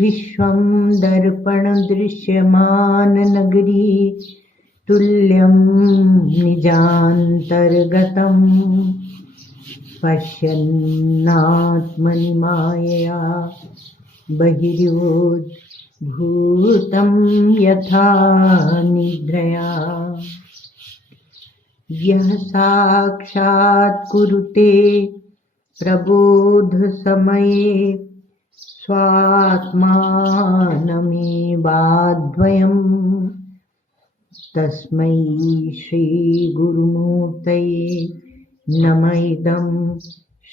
विश्वं दर्पण दृश्यमान नगरी तुल्यं निजान्तर्गतं पश्यन्नात्मनि मायया बहिर्योद्भूतं यथा निद्रया यः साक्षात् कुरुते प्रबोधसमये स्वात्मानमेवाद्वयम् तस्मै श्रीगुरुमूर्तये नम इदं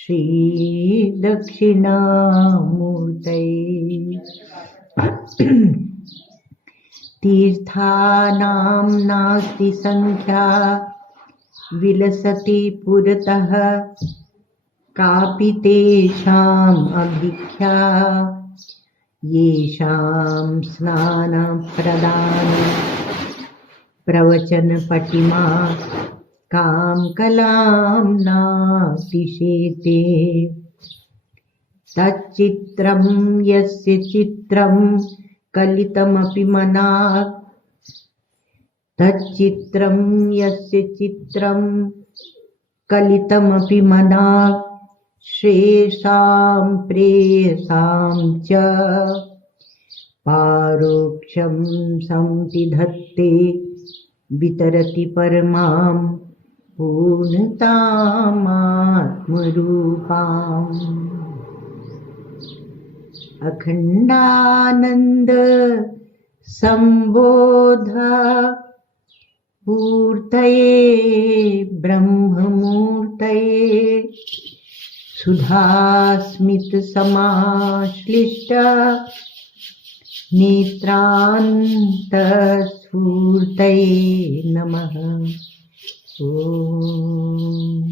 श्रीदक्षिणामूर्तये। तीर्थानां नास्ति संख्या विलसति पुरतः कापि तेषाम् अभिख्या येषां स्नानप्रदान प्रवचनपटिमा कां कलां नातिशेते। तच्चित्रं यस्य चित्रं कलितमपि मनाक् तच्चित्रं यस्य चित्रं कलितमपि मनाक् श्रेयसां प्रेयसां च पारोक्षं संतिधत्ते वितरति परमां पूर्णतामात्मरूपाम्। अखण्डानन्द संबोध पूर्तये ब्रह्ममूर्तये सुधास्मित समाश्लिष्ट नेत्रान्तस्फूर्तये नमः। ओम।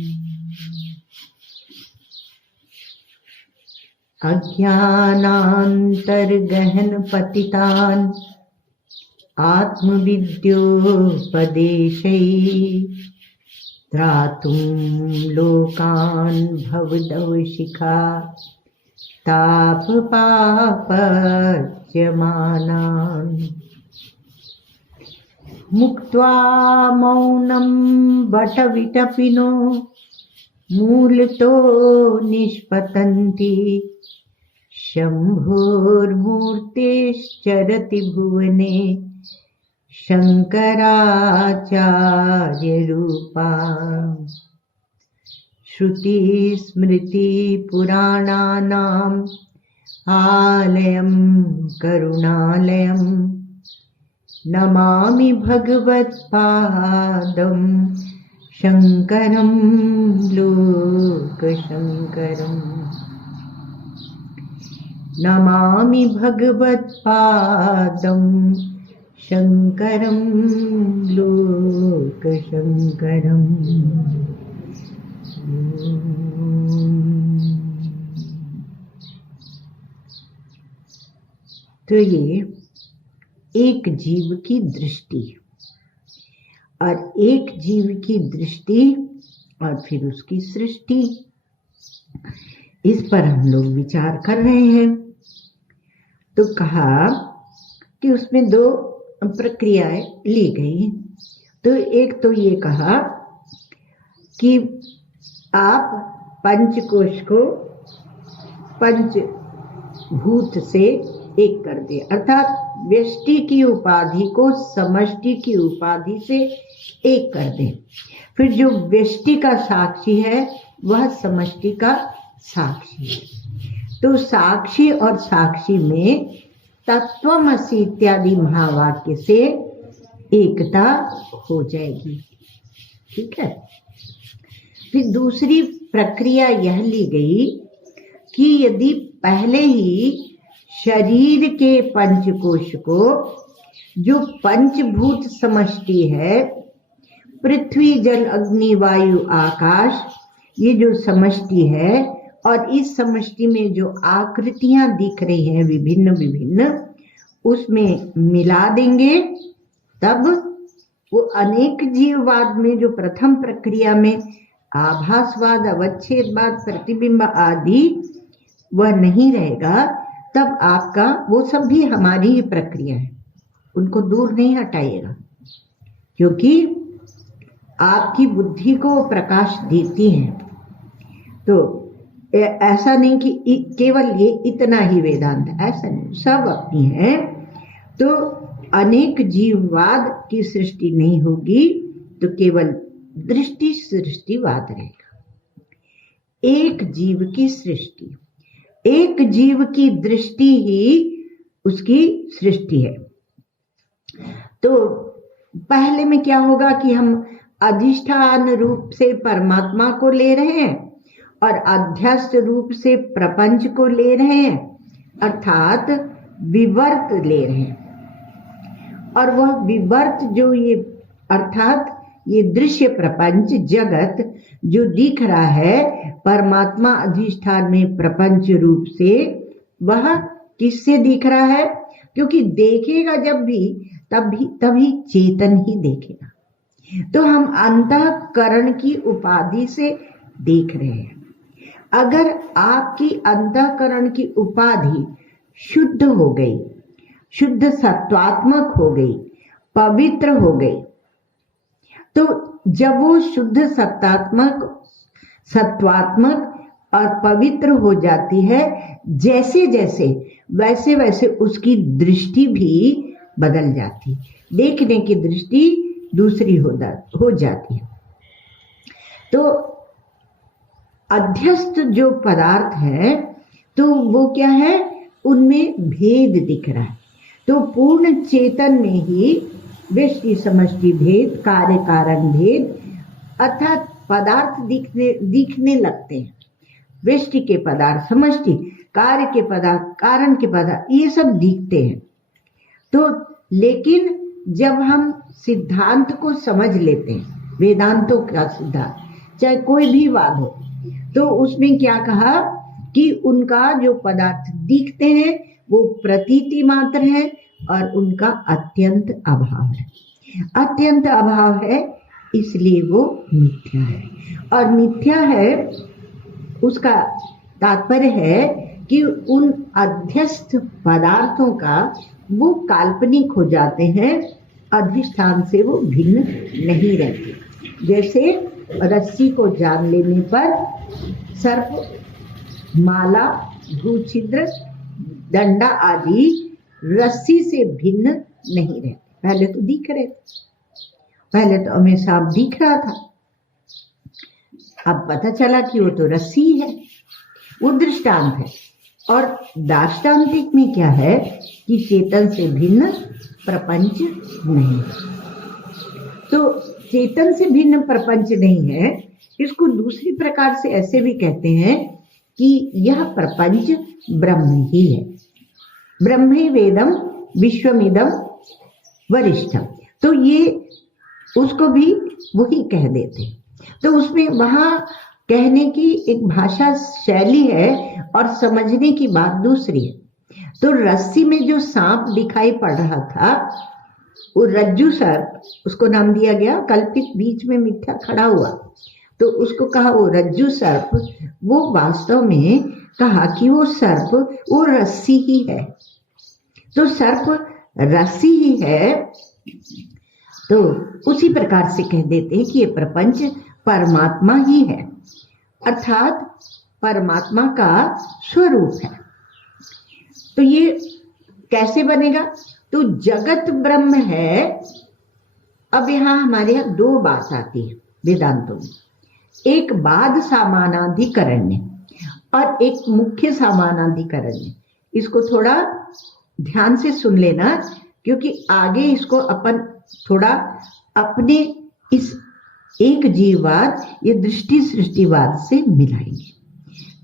अज्ञानान्तर्गहन पतितान् आत्मविद्योपदेशैः त्रातुं लोकान् भवदवशिखा तापपापच्यमानान् मुक्त्वा मौनं वटविटपिनो मूलतो निष्पतन्ति शम्भोर्मूर्तिश्चरति भुवने शंकराचार्यरूपा। श्रुति स्मृति पुराणानाम् आलयं करुणालयं नमामि भगवत्पादं शंकरं लोकशंकरम्। नमामि भगवत्पादं शंकरं लोकशंकरम्। तो ये एक जीव की दृष्टि और एक जीव की दृष्टि और फिर उसकी सृष्टि, इस पर हम लोग विचार कर रहे हैं। तो कहा कि उसमें दो प्रक्रियाएं ली गई। तो एक तो ये कहा कि आप पंचकोश को पंचभूत से एक कर दे, अर्थात व्यष्टि की उपाधि को समष्टि की उपाधि से एक कर दे। फिर जो व्यष्टि का साक्षी है वह समष्टि का साक्षी है। तो साक्षी और साक्षी में तत्वमसि इत्यादि महावाक्य से एकता हो जाएगी। ठीक है। फिर दूसरी प्रक्रिया यह ली गई कि यदि पहले ही शरीर के पंचकोश को, जो पंचभूत समष्टि है, पृथ्वी जल अग्नि वायु आकाश, ये जो समष्टि है, और इस समष्टि में जो आकृतियां दिख रही हैं विभिन्न विभिन्न, उसमें मिला देंगे, तब वो अनेक जीववाद में जो प्रथम प्रक्रिया में आभासवाद, अवच्छेदवाद, प्रतिबिंब आदि वह नहीं रहेगा, तब आपका वो सब भी हमारी ही प्रक्रिया है, उनको दूर नहीं हटाइएगा, क्योंकि आपकी बुद्धि को प्रकाश देती हैं। तो ऐसा नहीं कि केवल ये इतना ही वेदांत, ऐसा नहीं, सब अपनी है। तो अनेक जीववाद की सृष्टि नहीं होगी, तो केवल दृष्टि सृष्टिवाद रहेगा। एक जीव की सृष्टि, एक जीव की दृष्टि ही उसकी सृष्टि है। तो पहले में क्या होगा कि हम अधिष्ठान रूप से परमात्मा को ले रहे हैं और अध्यस्त रूप से प्रपंच को ले रहे हैं, अर्थात विवर्त ले रहे हैं। और वह विवर्त जो ये, अर्थात ये दृश्य प्रपंच जगत जो दिख रहा है परमात्मा अधिष्ठान में प्रपंच रूप से, वह किससे दिख रहा है? क्योंकि देखेगा जब भी तभी चेतन ही देखेगा। तो हम अंतःकरण की उपाधि से देख रहे हैं। अगर आपकी अंतःकरण की उपाधि शुद्ध हो गई, शुद्ध सत्वात्मक हो गई, पवित्र हो गई, तो जब वो शुद्ध सत्वात्मक और पवित्र हो जाती है, जैसे जैसे वैसे वैसे उसकी दृष्टि भी बदल जाती, देखने की दृष्टि दूसरी हो जाती है। तो अध्यस्त जो पदार्थ है, तो वो क्या है? उनमें भेद दिख रहा है। तो पूर्ण चेतन में ही व्यष्टि समष्टि भेद, कार्य कारण भेद, अर्थात पदार्थ दिखने लगते हैं। व्यष्टि के पदार्थ समष्टि, कार्य के पदार्थ कारण के पदार्थ, ये सब दिखते हैं। तो लेकिन जब हम सिद्धांत को समझ लेते हैं, वेदांतों का सिद्धांत, चाहे कोई भी वाद हो, तो उसमें क्या कहा कि उनका जो पदार्थ दिखते हैं वो प्रतीति मात्र है और उनका अत्यंत अभाव है। अत्यंत अभाव है, इसलिए वो मिथ्या है। और मिथ्या है उसका तात्पर्य है कि उन अध्यस्त पदार्थों का वो काल्पनिक हो जाते हैं, अधिष्ठान से वो भिन्न नहीं रहते। जैसे रस्सी को जान लेने पर सर्प, माला, भूछिद्र, दंडा आदि रस्सी से भिन्न नहीं रहते। पहले तो दिख रहे थे, पहले तो हमें सांप दिख रहा था, अब पता चला कि वो तो रस्सी है, वो दृष्टांत है। और दार्ष्टान्तिक में क्या है कि चेतन से भिन्न प्रपंच नहीं। तो चेतन से भिन्न प्रपंच नहीं है, इसको दूसरी प्रकार से ऐसे भी कहते हैं कि यह प्रपंच ब्रह्म ही है। ब्रह्मे वेदम विश्वमिदम वरिष्ठम, तो ये उसको भी वही कह देते। तो उसमें वहां कहने की एक भाषा शैली है और समझने की बात दूसरी है। तो रस्सी में जो सांप दिखाई पड़ रहा था, वो रज्जू सर्प, उसको नाम दिया गया, कल्पित बीच में मिथ्या खड़ा हुआ, तो उसको कहा वो रज्जू सर्प। वो वास्तव में कहा कि वो सर्प वो रस्सी ही है। तो सर्प रस्सी ही है, तो उसी प्रकार से कह देते हैं कि ये प्रपंच परमात्मा ही है, अर्थात परमात्मा का स्वरूप है। तो ये कैसे बनेगा? तो जगत ब्रह्म है। अब यहाँ हमारे यहाँ दो बात आती है वेदांतों में, एक बाद समानाधिकरण में और एक मुख्य समानाधिकरण है। इसको थोड़ा ध्यान से सुन लेना, क्योंकि आगे इसको अपन थोड़ा अपने इस एक जीववाद ये दृष्टि सृष्टिवाद से मिलाएंगे।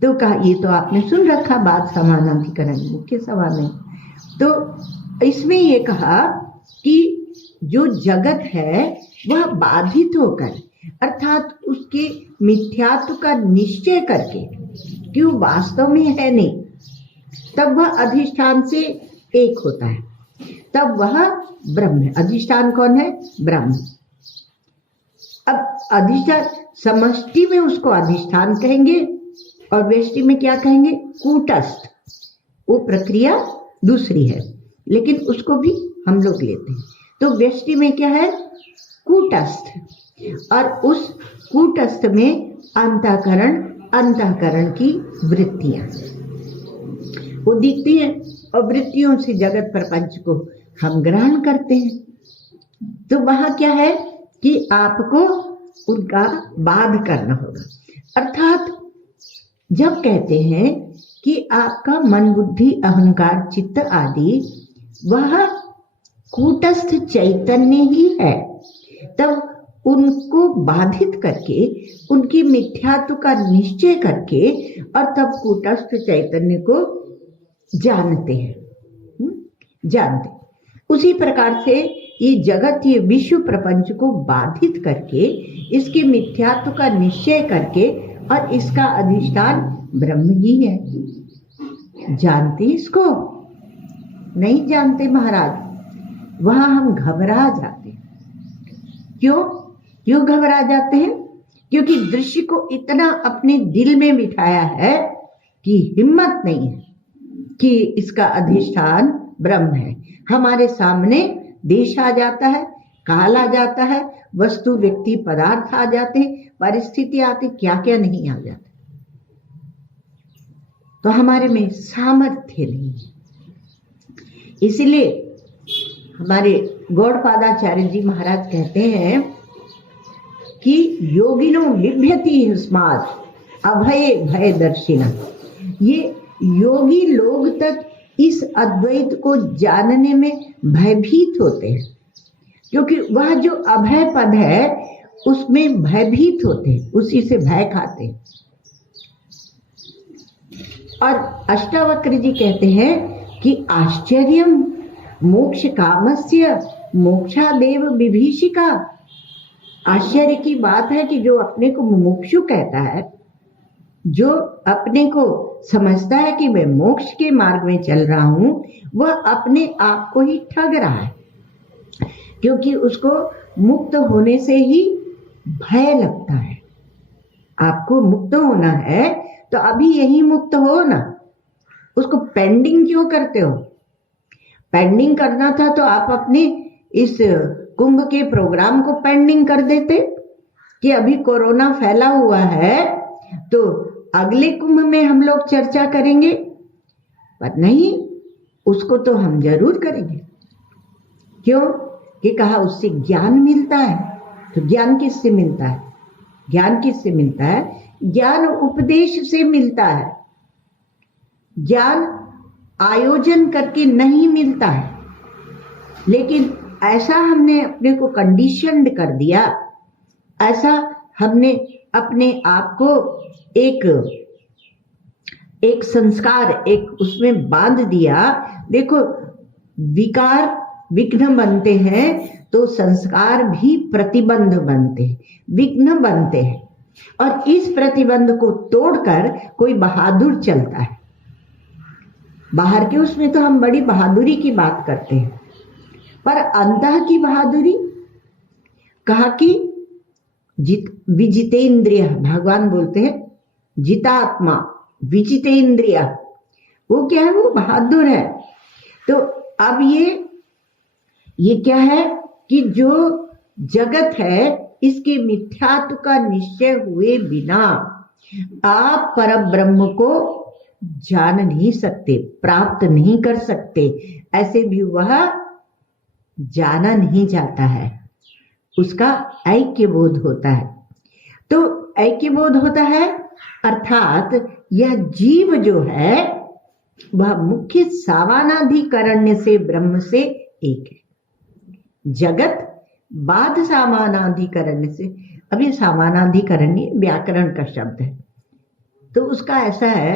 तो कहा, ये तो आपने सुन रखा बात समानाधिकरण मुख्य समान है। तो इसमें ये कहा कि जो जगत है वह बाधित होकर, अर्थात उसके मिथ्यात्व का निश्चय करके, क्यों वास्तव में है नहीं, तब वह अधिष्ठान से एक होता है, तब वह ब्रह्म है। अधिष्ठान कौन है? ब्रह्म। अब अधिष्ठान समष्टि में उसको अधिष्ठान कहेंगे और व्यष्टि में क्या कहेंगे? कूटस्थ। वो प्रक्रिया दूसरी है, लेकिन उसको भी हम लोग लेते हैं। तो व्यष्टि में क्या है? कूटस्थ। और उस कूटस्थ में अंतःकरण की वृत्तियां वो दिखती हैं, और वृत्तियों से जगत प्रपंच को हम ग्रहण करते हैं। तो वहां क्या है कि आपको उनका बाध करना होगा। अर्थात जब कहते हैं कि आपका मन बुद्धि अहंकार चित्त आदि वह कूटस्थ चैतन्य ही है, तब उनको बाधित करके, उनकी मिथ्यात्व का निश्चय करके, और तब कूटस्थ चैतन्य को जानते हैं। जानते उसी प्रकार से ये जगत, ये विश्व प्रपंच को बाधित करके, इसके मिथ्यात्व का निश्चय करके, और इसका अधिष्ठान ब्रह्म ही है। जानते इसको? नहीं जानते महाराज। वहां हम घबरा जाते हैं। क्यों घबरा जाते हैं? क्योंकि दृश्य को इतना अपने दिल में बिठाया है कि हिम्मत नहीं है कि इसका अधिष्ठान ब्रह्म है। हमारे सामने देश आ जाता है, काल आ जाता है, वस्तु व्यक्ति पदार्थ आ जाते हैं, परिस्थिति आती, क्या क्या नहीं आ जाता। तो हमारे में सामर्थ्य नहीं है। इसलिए हमारे गौड़पादाचार्य जी महाराज कहते हैं कि योगिनो बिभ्यति स्मात् अभये भय दर्शिना। ये योगी लोग तक इस अद्वैत को जानने में भयभीत होते हैं, क्योंकि वह जो अभय पद है उसमें भयभीत होते हैं, उसी से भय खाते हैं। और अष्टावक्र जी कहते हैं कि आश्चर्यम मोक्ष कामस्य मोक्षादेव विभीषिका। आश्चर्य की बात है कि जो अपने को मुमुक्षु कहता है, जो अपने को समझता है कि मैं मोक्ष के मार्ग में चल रहा हूं, वह अपने आप को ही ठग रहा है, क्योंकि उसको मुक्त होने से ही भय लगता है। आपको मुक्त होना है तो अभी यही मुक्त हो ना, उसको पेंडिंग क्यों करते हो? पेंडिंग करना था तो आप अपने इस कुंभ के प्रोग्राम को पेंडिंग कर देते कि अभी कोरोना फैला हुआ है तो अगले कुंभ में हम लोग चर्चा करेंगे, पर नहीं, उसको तो हम जरूर करेंगे। क्यों? कि कहा उससे ज्ञान मिलता है। तो ज्ञान किससे मिलता है? ज्ञान किससे मिलता है? ज्ञान उपदेश से मिलता है। ज्ञान आयोजन करके नहीं मिलता है, लेकिन ऐसा हमने अपने को कंडीशन्ड कर दिया, ऐसा हमने अपने आप को एक संस्कार, एक उसमें बांध दिया। देखो, विकार विघ्न बनते हैं तो संस्कार भी प्रतिबंध बनते हैं, विघ्न बनते हैं, और इस प्रतिबंध को तोड़कर कोई बहादुर चलता है। बाहर के उसमें तो हम बड़ी बहादुरी की बात करते हैं, पर अंतः की बहादुरी कहा कि विजितेंद्रिय, भगवान बोलते हैं जितात्मा विजितेंद्रिय, वो क्या है? वो बहादुर है। तो अब ये क्या है कि जो जगत है इसके मिथ्यात्व का निश्चय हुए बिना आप परब्रह्म को जान नहीं सकते, प्राप्त नहीं कर सकते। ऐसे भी वह जाना नहीं जाता है, उसका ऐक्य बोध होता है। तो ऐक्य बोध होता है, अर्थात यह जीव जो है वह मुख्य सामानाधिकरण्य से ब्रह्म से एक है। जगत बाध सामानाधिकरण्य से, अब ये सामानाधिकरण्य व्याकरण का शब्द है, तो उसका ऐसा है,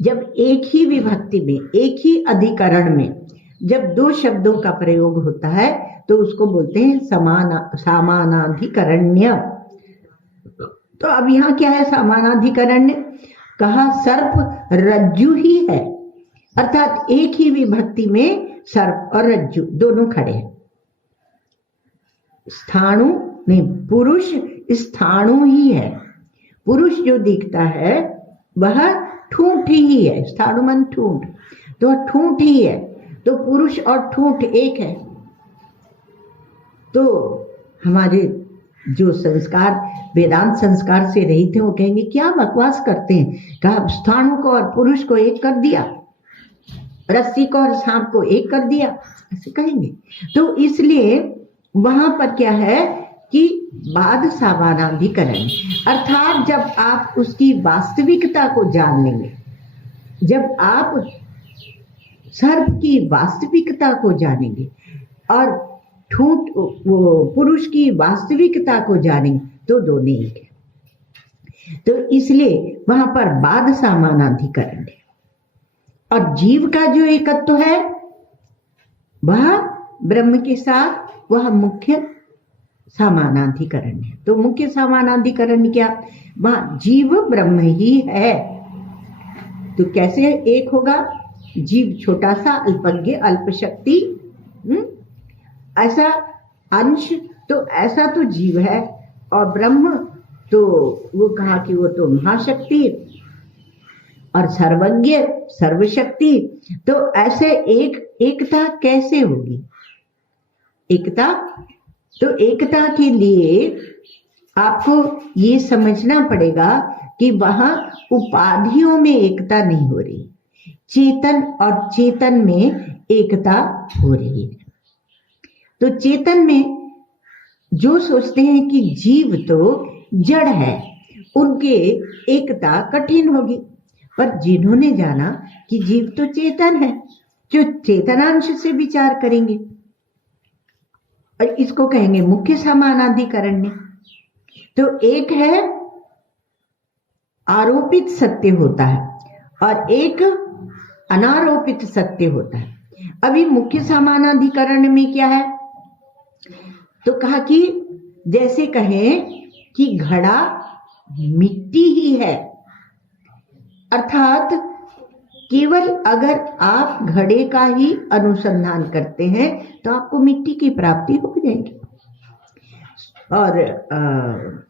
जब एक ही विभक्ति में, एक ही अधिकरण में जब दो शब्दों का प्रयोग होता है तो उसको बोलते हैं सामानाधिकरण्य। तो अब यहाँ क्या है सामानाधिकरण्य? कहा सर्प रज्जु ही है, अर्थात एक ही विभक्ति में सर्प और रज्जु दोनों खड़े हैं। स्थाणु नहीं, पुरुष स्थाणु ही है। पुरुष जो दिखता है वह ठूंठ ही है। स्थाणु मन ठूंठ, तो ठूंठ ही है, तो पुरुष और ठूंठ एक है। तो हमारे जो संस्कार वेदांत संस्कार से रहित हैं वो कहेंगे क्या बकवास करते हैं, कहा स्थाणु को और पुरुष को एक कर दिया, रस्सी को और सांप को एक कर दिया, ऐसे कहेंगे। तो इसलिए वहां पर क्या है कि बाध सामानाधिकरण, अर्थात जब आप उसकी वास्तविकता को जान लेंगे, जब आप सर्प की वास्तविकता को जानेंगे और ठूंठ वो पुरुष की वास्तविकता को जानेंगे तो दोनों एक है। तो इसलिए वहां पर बाध सामानाधिकरण है। और जीव का जो एकत्व है वह ब्रह्म के साथ, वह मुख्य सामानाधिकरण है। तो मुख्य सामानाधिकरण क्या? वहां जीव ब्रह्म ही है। तो कैसे एक होगा? जीव छोटा सा, अल्पज्ञ, अल्प शक्ति, ऐसा अंश, तो ऐसा तो जीव है। और ब्रह्म तो वो कहा कि वो तो महाशक्ति और सर्वज्ञ, सर्वशक्ति। तो ऐसे एकता कैसे होगी? एकता, तो एकता के लिए आपको ये समझना पड़ेगा कि वहां उपाधियों में एकता नहीं हो रही, चेतन और चेतन में एकता हो रही है। तो चेतन में जो सोचते हैं कि जीव तो जड़ है, उनके एकता कठिन होगी। पर जिन्होंने जाना कि जीव तो चेतन है, जो चेतनांश से विचार करेंगे, और इसको कहेंगे मुख्य सामानाधिकरण्य। तो एक है आरोपित सत्य होता है और एक अनारोपित सत्य होता है। अभी मुख्य सामानाधिकरण में क्या है? तो कहा कि जैसे कहें कि घड़ा मिट्टी ही है, अर्थात केवल अगर आप घड़े का ही अनुसंधान करते हैं तो आपको मिट्टी की प्राप्ति हो जाएगी। और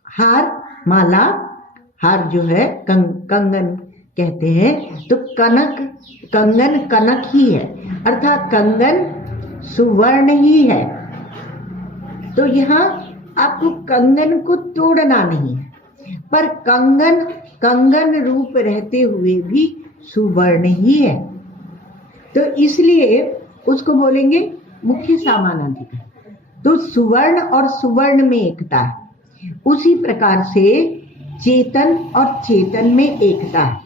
हार, माला, हार जो है कंगन कहते हैं, तो कनक, कंगन कनक ही है, अर्थात कंगन सुवर्ण ही है। तो यहाँ आपको कंगन को तोड़ना नहीं है, पर कंगन कंगन रूप रहते हुए भी सुवर्ण ही है। तो इसलिए उसको बोलेंगे मुख्य सामानाधिकरण। तो सुवर्ण और सुवर्ण में एकता है, उसी प्रकार से चेतन और चेतन में एकता है।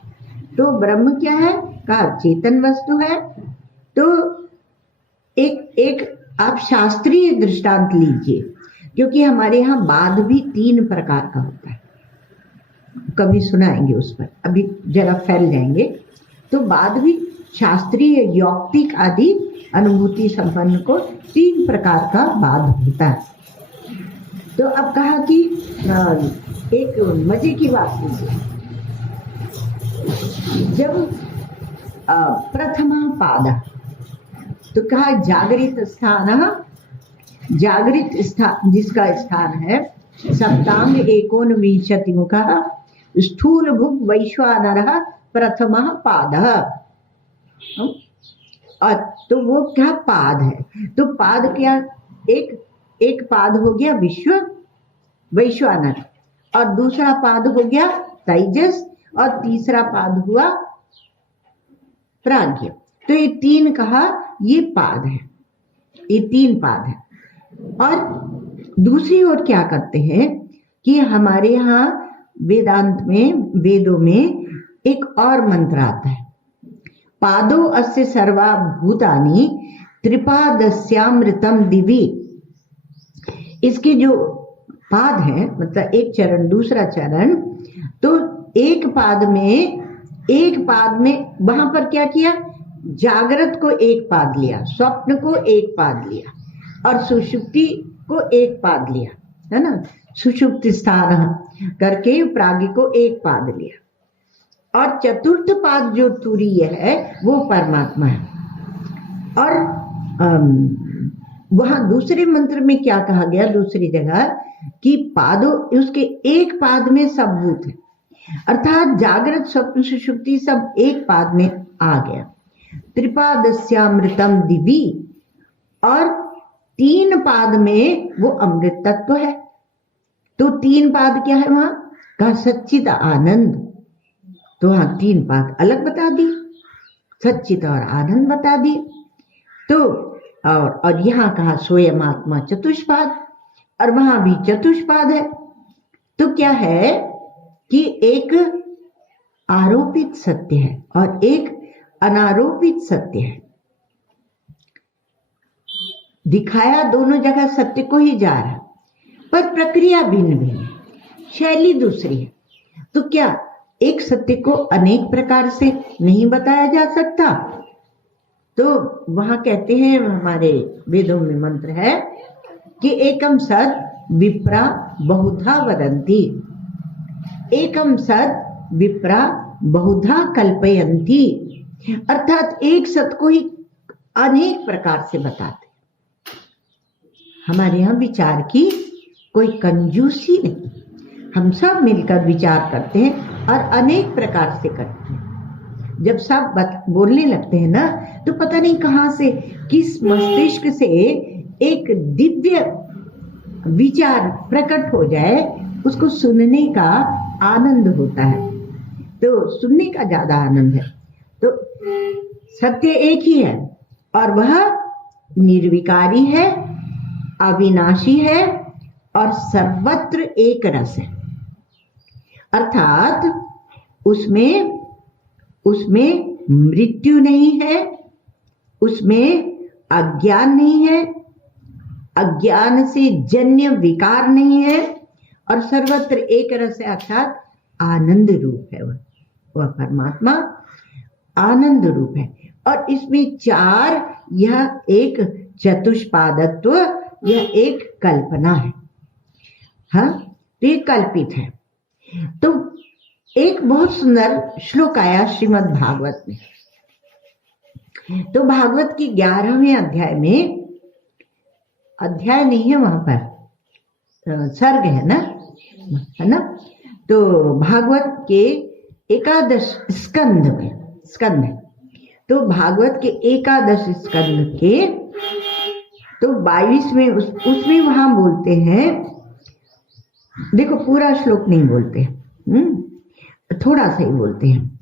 तो ब्रह्म क्या है? कहा चेतन वस्तु है। तो एक आप शास्त्रीय दृष्टांत लीजिए, क्योंकि हमारे यहाँ बाध भी 3 प्रकार का होता है, कभी सुनाएंगे उस पर, अभी जरा फैल जाएंगे। तो बाध भी शास्त्रीय, यौक्तिक आदि अनुभूति संपन्न को 3 प्रकार का बाध होता है। तो अब कहा कि एक मजे की बात लीजिए, जब प्रथमा पाद, तो कहा जागृत स्थान, जागृत स्थान जिसका स्थान है सप्तांग 19 मुखः स्थूल भुग वैश्वानरः प्रथमः पादः। और तो वो क्या पाद है? तो पाद क्या? एक पाद हो गया विश्व, वैश्वानर, और दूसरा पाद हो गया तेजस, और तीसरा पाद हुआ प्राज्ञ। तो ये 3 कहा, ये पाद है, ये 3 पाद है। और दूसरी ओर क्या करते हैं कि हमारे यहाँ वेदांत में, वेदों में एक और मंत्र आता है, पादो अस्य सर्वा भूतानि त्रिपादस्यामृतम दिवि। इसके जो पाद है, मतलब एक चरण दूसरा चरण, तो एक पाद में वहां पर क्या किया, जागृत को एक पाद लिया, स्वप्न को एक पाद लिया और सुषुप्ति को एक पाद लिया, है ना, सुषुप्ति स्थान करके प्राज्ञ को एक पाद लिया, और चतुर्थ पाद जो तुरीय है वो परमात्मा है। और वहां दूसरे मंत्र में क्या कहा गया, दूसरी जगह, कि पादों, उसके एक पाद में सब भूत है, अर्थात जागृत स्वप्न सुषुप्ति सब एक पाद में आ गया। त्रिपादस्यामृतम दिवि, और 3 पाद में वो अमृत तत्व है। तो 3 पाद क्या है वहां, कहा सच्चिद आनंद। तो हाँ, 3 पाद अलग बता दी, सच्चिद और आनंद बता दी। तो और यहां कहा स्वयं आत्मा चतुष्पाद, और वहां भी चतुष्पाद है। तो क्या है कि एक आरोपित सत्य है और एक अनारोपित सत्य है। दिखाया दोनों जगह सत्य को ही जा रहा है, पर प्रक्रिया भिन्न भिन्न है, शैली दूसरी है। तो क्या एक सत्य को अनेक प्रकार से नहीं बताया जा सकता? तो वहां कहते हैं, हमारे वेदों में मंत्र है कि एकम सद विप्रा बहुधा वदंती, एकम सद विप्रा बहुधा कल्पयंती, अर्थात एक सत्य को ही अनेक प्रकार से बताते। हमारे यहाँ विचार की कोई कंजूसी नहीं, हम सब मिलकर विचार करते हैं और अनेक प्रकार से करते हैं। जब सब बोलने लगते हैं ना, तो पता नहीं कहां से, किस मस्तिष्क से एक दिव्य विचार प्रकट हो जाए, उसको सुनने का आनंद होता है। तो सुनने का ज्यादा आनंद है। तो सत्य एक ही है और वह निर्विकारी है, अविनाशी है और सर्वत्र एक रस है, अर्थात उसमें मृत्यु नहीं है, उसमें अज्ञान नहीं है, अज्ञान से जन्य विकार नहीं है, और सर्वत्र एक रस है, अर्थात आनंद रूप है। वह परमात्मा आनंद रूप है। और इसमें 4, यह एक चतुष्पादत्व, यह एक कल्पना है। हाँ, तो ये कल्पित है। तो एक बहुत सुंदर श्लोक आया श्रीमद् भागवत में। तो भागवत की 11वें अध्याय में, अध्याय नहीं है वहां पर, सर्ग है ना, तो भागवत के 11 स्कंध में, स्कंध है, तो भागवत के 11 स्कंध के तो 22वें उसमें वहां बोलते हैं, देखो पूरा श्लोक नहीं बोलते, थोड़ा सा ही बोलते हैं।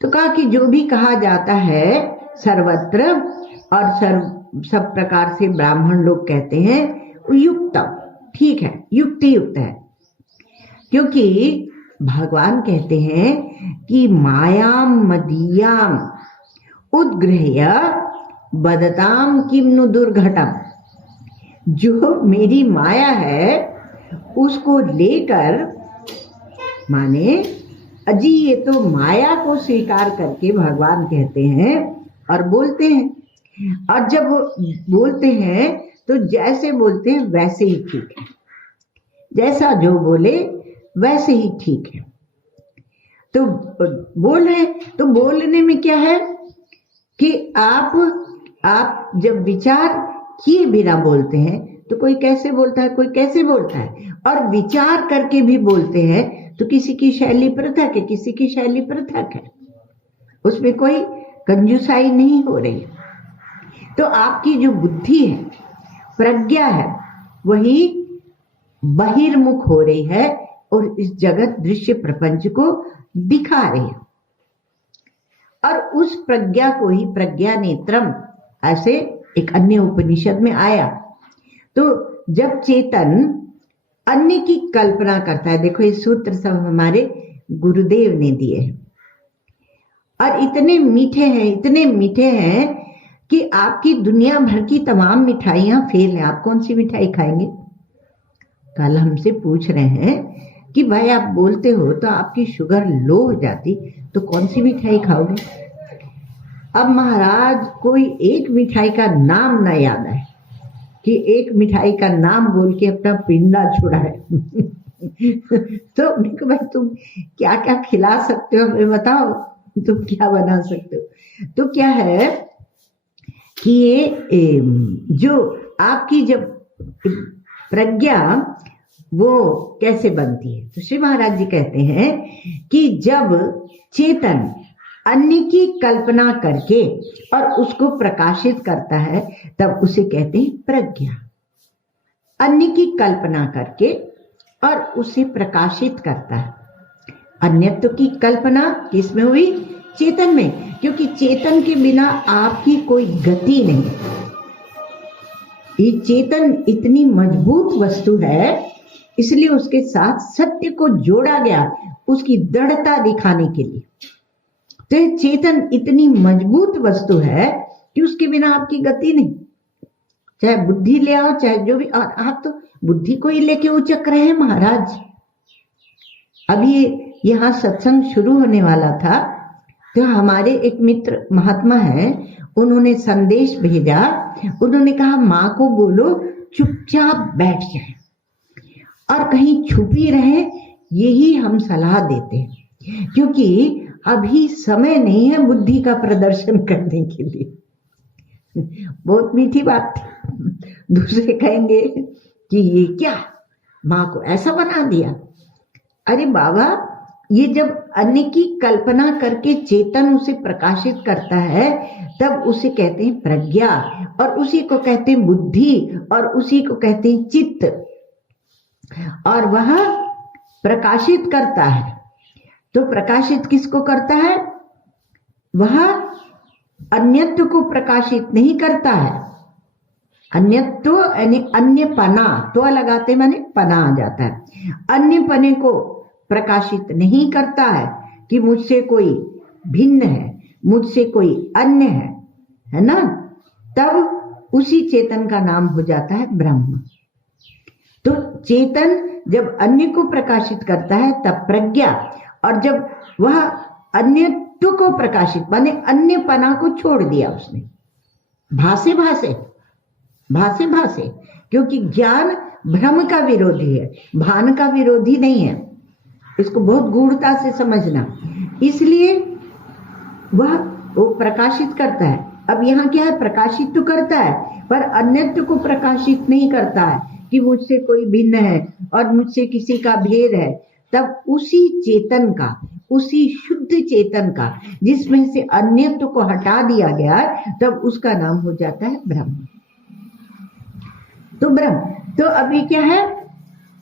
तो कहा कि जो भी कहा जाता है सर्वत्र और सब प्रकार से ब्राह्मण लोग कहते हैं वो युक्तम, ठीक है, युक्ति युक्त है, क्योंकि भगवान कहते हैं कि मायाम मदीयाम उद्ग्रह्य बदताम किम्नु दुर्घटम, जो मेरी माया है उसको लेकर, माने अजी ये तो माया को स्वीकार करके भगवान कहते हैं और बोलते हैं, और जब वो बोलते हैं तो जैसे बोलते हैं वैसे ही ठीक है, जैसा जो बोले वैसे ही ठीक है। तो बोल रहे, तो बोलने में क्या है कि आप जब विचार किए बिना बोलते हैं तो कोई कैसे बोलता है, कोई कैसे बोलता है, और विचार करके भी बोलते हैं तो किसी की शैली पृथक है, किसी की शैली पृथक है, उसमें कोई कंजूसाई नहीं हो रही। तो आपकी जो बुद्धि है, प्रज्ञा है, वही बहिर्मुख हो रही है और इस जगत दृश्य प्रपंच को दिखा रही है, और उस प्रज्ञा को ही प्रज्ञा नेत्रम ऐसे एक अन्य उपनिषद में आया। तो जब चेतन अन्य की कल्पना करता है, देखो ये सूत्र सब हमारे गुरुदेव ने दिए हैं, और इतने मीठे हैं, इतने मीठे हैं कि आपकी दुनिया भर की तमाम मिठाइयां फेल है। आप कौन सी मिठाई खाएंगे? कल हमसे पूछ रहे हैं कि भाई आप बोलते हो तो आपकी शुगर लो हो जाती, तो कौन सी मिठाई खाओगे? अब महाराज कोई एक मिठाई का नाम ना याद आए कि एक मिठाई का नाम बोल के अपना पिंडा छुड़ाए। तो उनको भाई तुम क्या क्या खिला सकते हो हमें बताओ, तुम क्या बना सकते हो? तो क्या है कि ये जो आपकी जब प्रज्ञा वो कैसे बनती है, तो श्री महाराज जी कहते हैं कि जब चेतन अन्य की कल्पना करके और उसको प्रकाशित करता है तब उसे कहते हैं प्रज्ञा। अन्य की कल्पना करके और उसे प्रकाशित करता है। अन्यत्व की कल्पना किसमें हुई? चेतन में, क्योंकि चेतन के बिना आपकी कोई गति नहीं। ये चेतन इतनी मजबूत वस्तु है, इसलिए उसके साथ सत्य को जोड़ा गया उसकी दृढ़ता दिखाने के लिए। तो ये चेतन इतनी मजबूत वस्तु है कि उसके बिना आपकी गति नहीं। चाहे बुद्धि ले आओ, चाहे जो भी, और आप तो बुद्धि को ही लेके उचक रहे हैं महाराज। अभी यहाँ सत्संग शुरू होने वाला था तो हमारे एक मित्र महात्मा है, उन्होंने संदेश भेजा। उन्होंने कहा माँ को बोलो चुपचाप बैठ जाए और कहीं छुपी रहे, यही हम सलाह देते हैं, क्योंकि अभी समय नहीं है बुद्धि का प्रदर्शन करने के लिए। बहुत मीठी बात। दूसरे कहेंगे कि ये क्या, माँ को ऐसा बना दिया। अरे बाबा, ये जब अन्य की कल्पना करके चेतन उसे प्रकाशित करता है तब उसे कहते हैं प्रज्ञा, और उसी को कहते हैं बुद्धि, और उसी को कहते हैं चित्त। और वह प्रकाशित करता है। तो प्रकाशित किसको करता है? वह अन्यत्व को प्रकाशित नहीं करता है। अन्यत्व यानी अन्य पना, तो लगाते माने पना आ जाता है। अन्य पने को प्रकाशित नहीं करता है कि मुझसे कोई भिन्न है, मुझसे कोई अन्य है ना? तब उसी चेतन का नाम हो जाता है ब्रह्म। तो चेतन जब अन्य को प्रकाशित करता है तब प्रज्ञा, और जब वह अन्यत्व को प्रकाशित माने अन्य पना को छोड़ दिया उसने, भासे भासे भासे भासे, क्योंकि ज्ञान भ्रम का विरोधी है, भान का विरोधी नहीं है। इसको बहुत गूढ़ता से समझना। इसलिए वह वो प्रकाशित करता है। अब यहाँ क्या है? प्रकाशित तो करता है पर अन्यत्व को प्रकाशित नहीं करता है कि मुझसे कोई भिन्न है और मुझसे किसी का भेद है। तब उसी चेतन का, उसी शुद्ध चेतन का जिसमें से अन्यत्व को हटा दिया गया, तब उसका नाम हो जाता है ब्रह्म। तो ब्रह्म, तो अभी क्या है?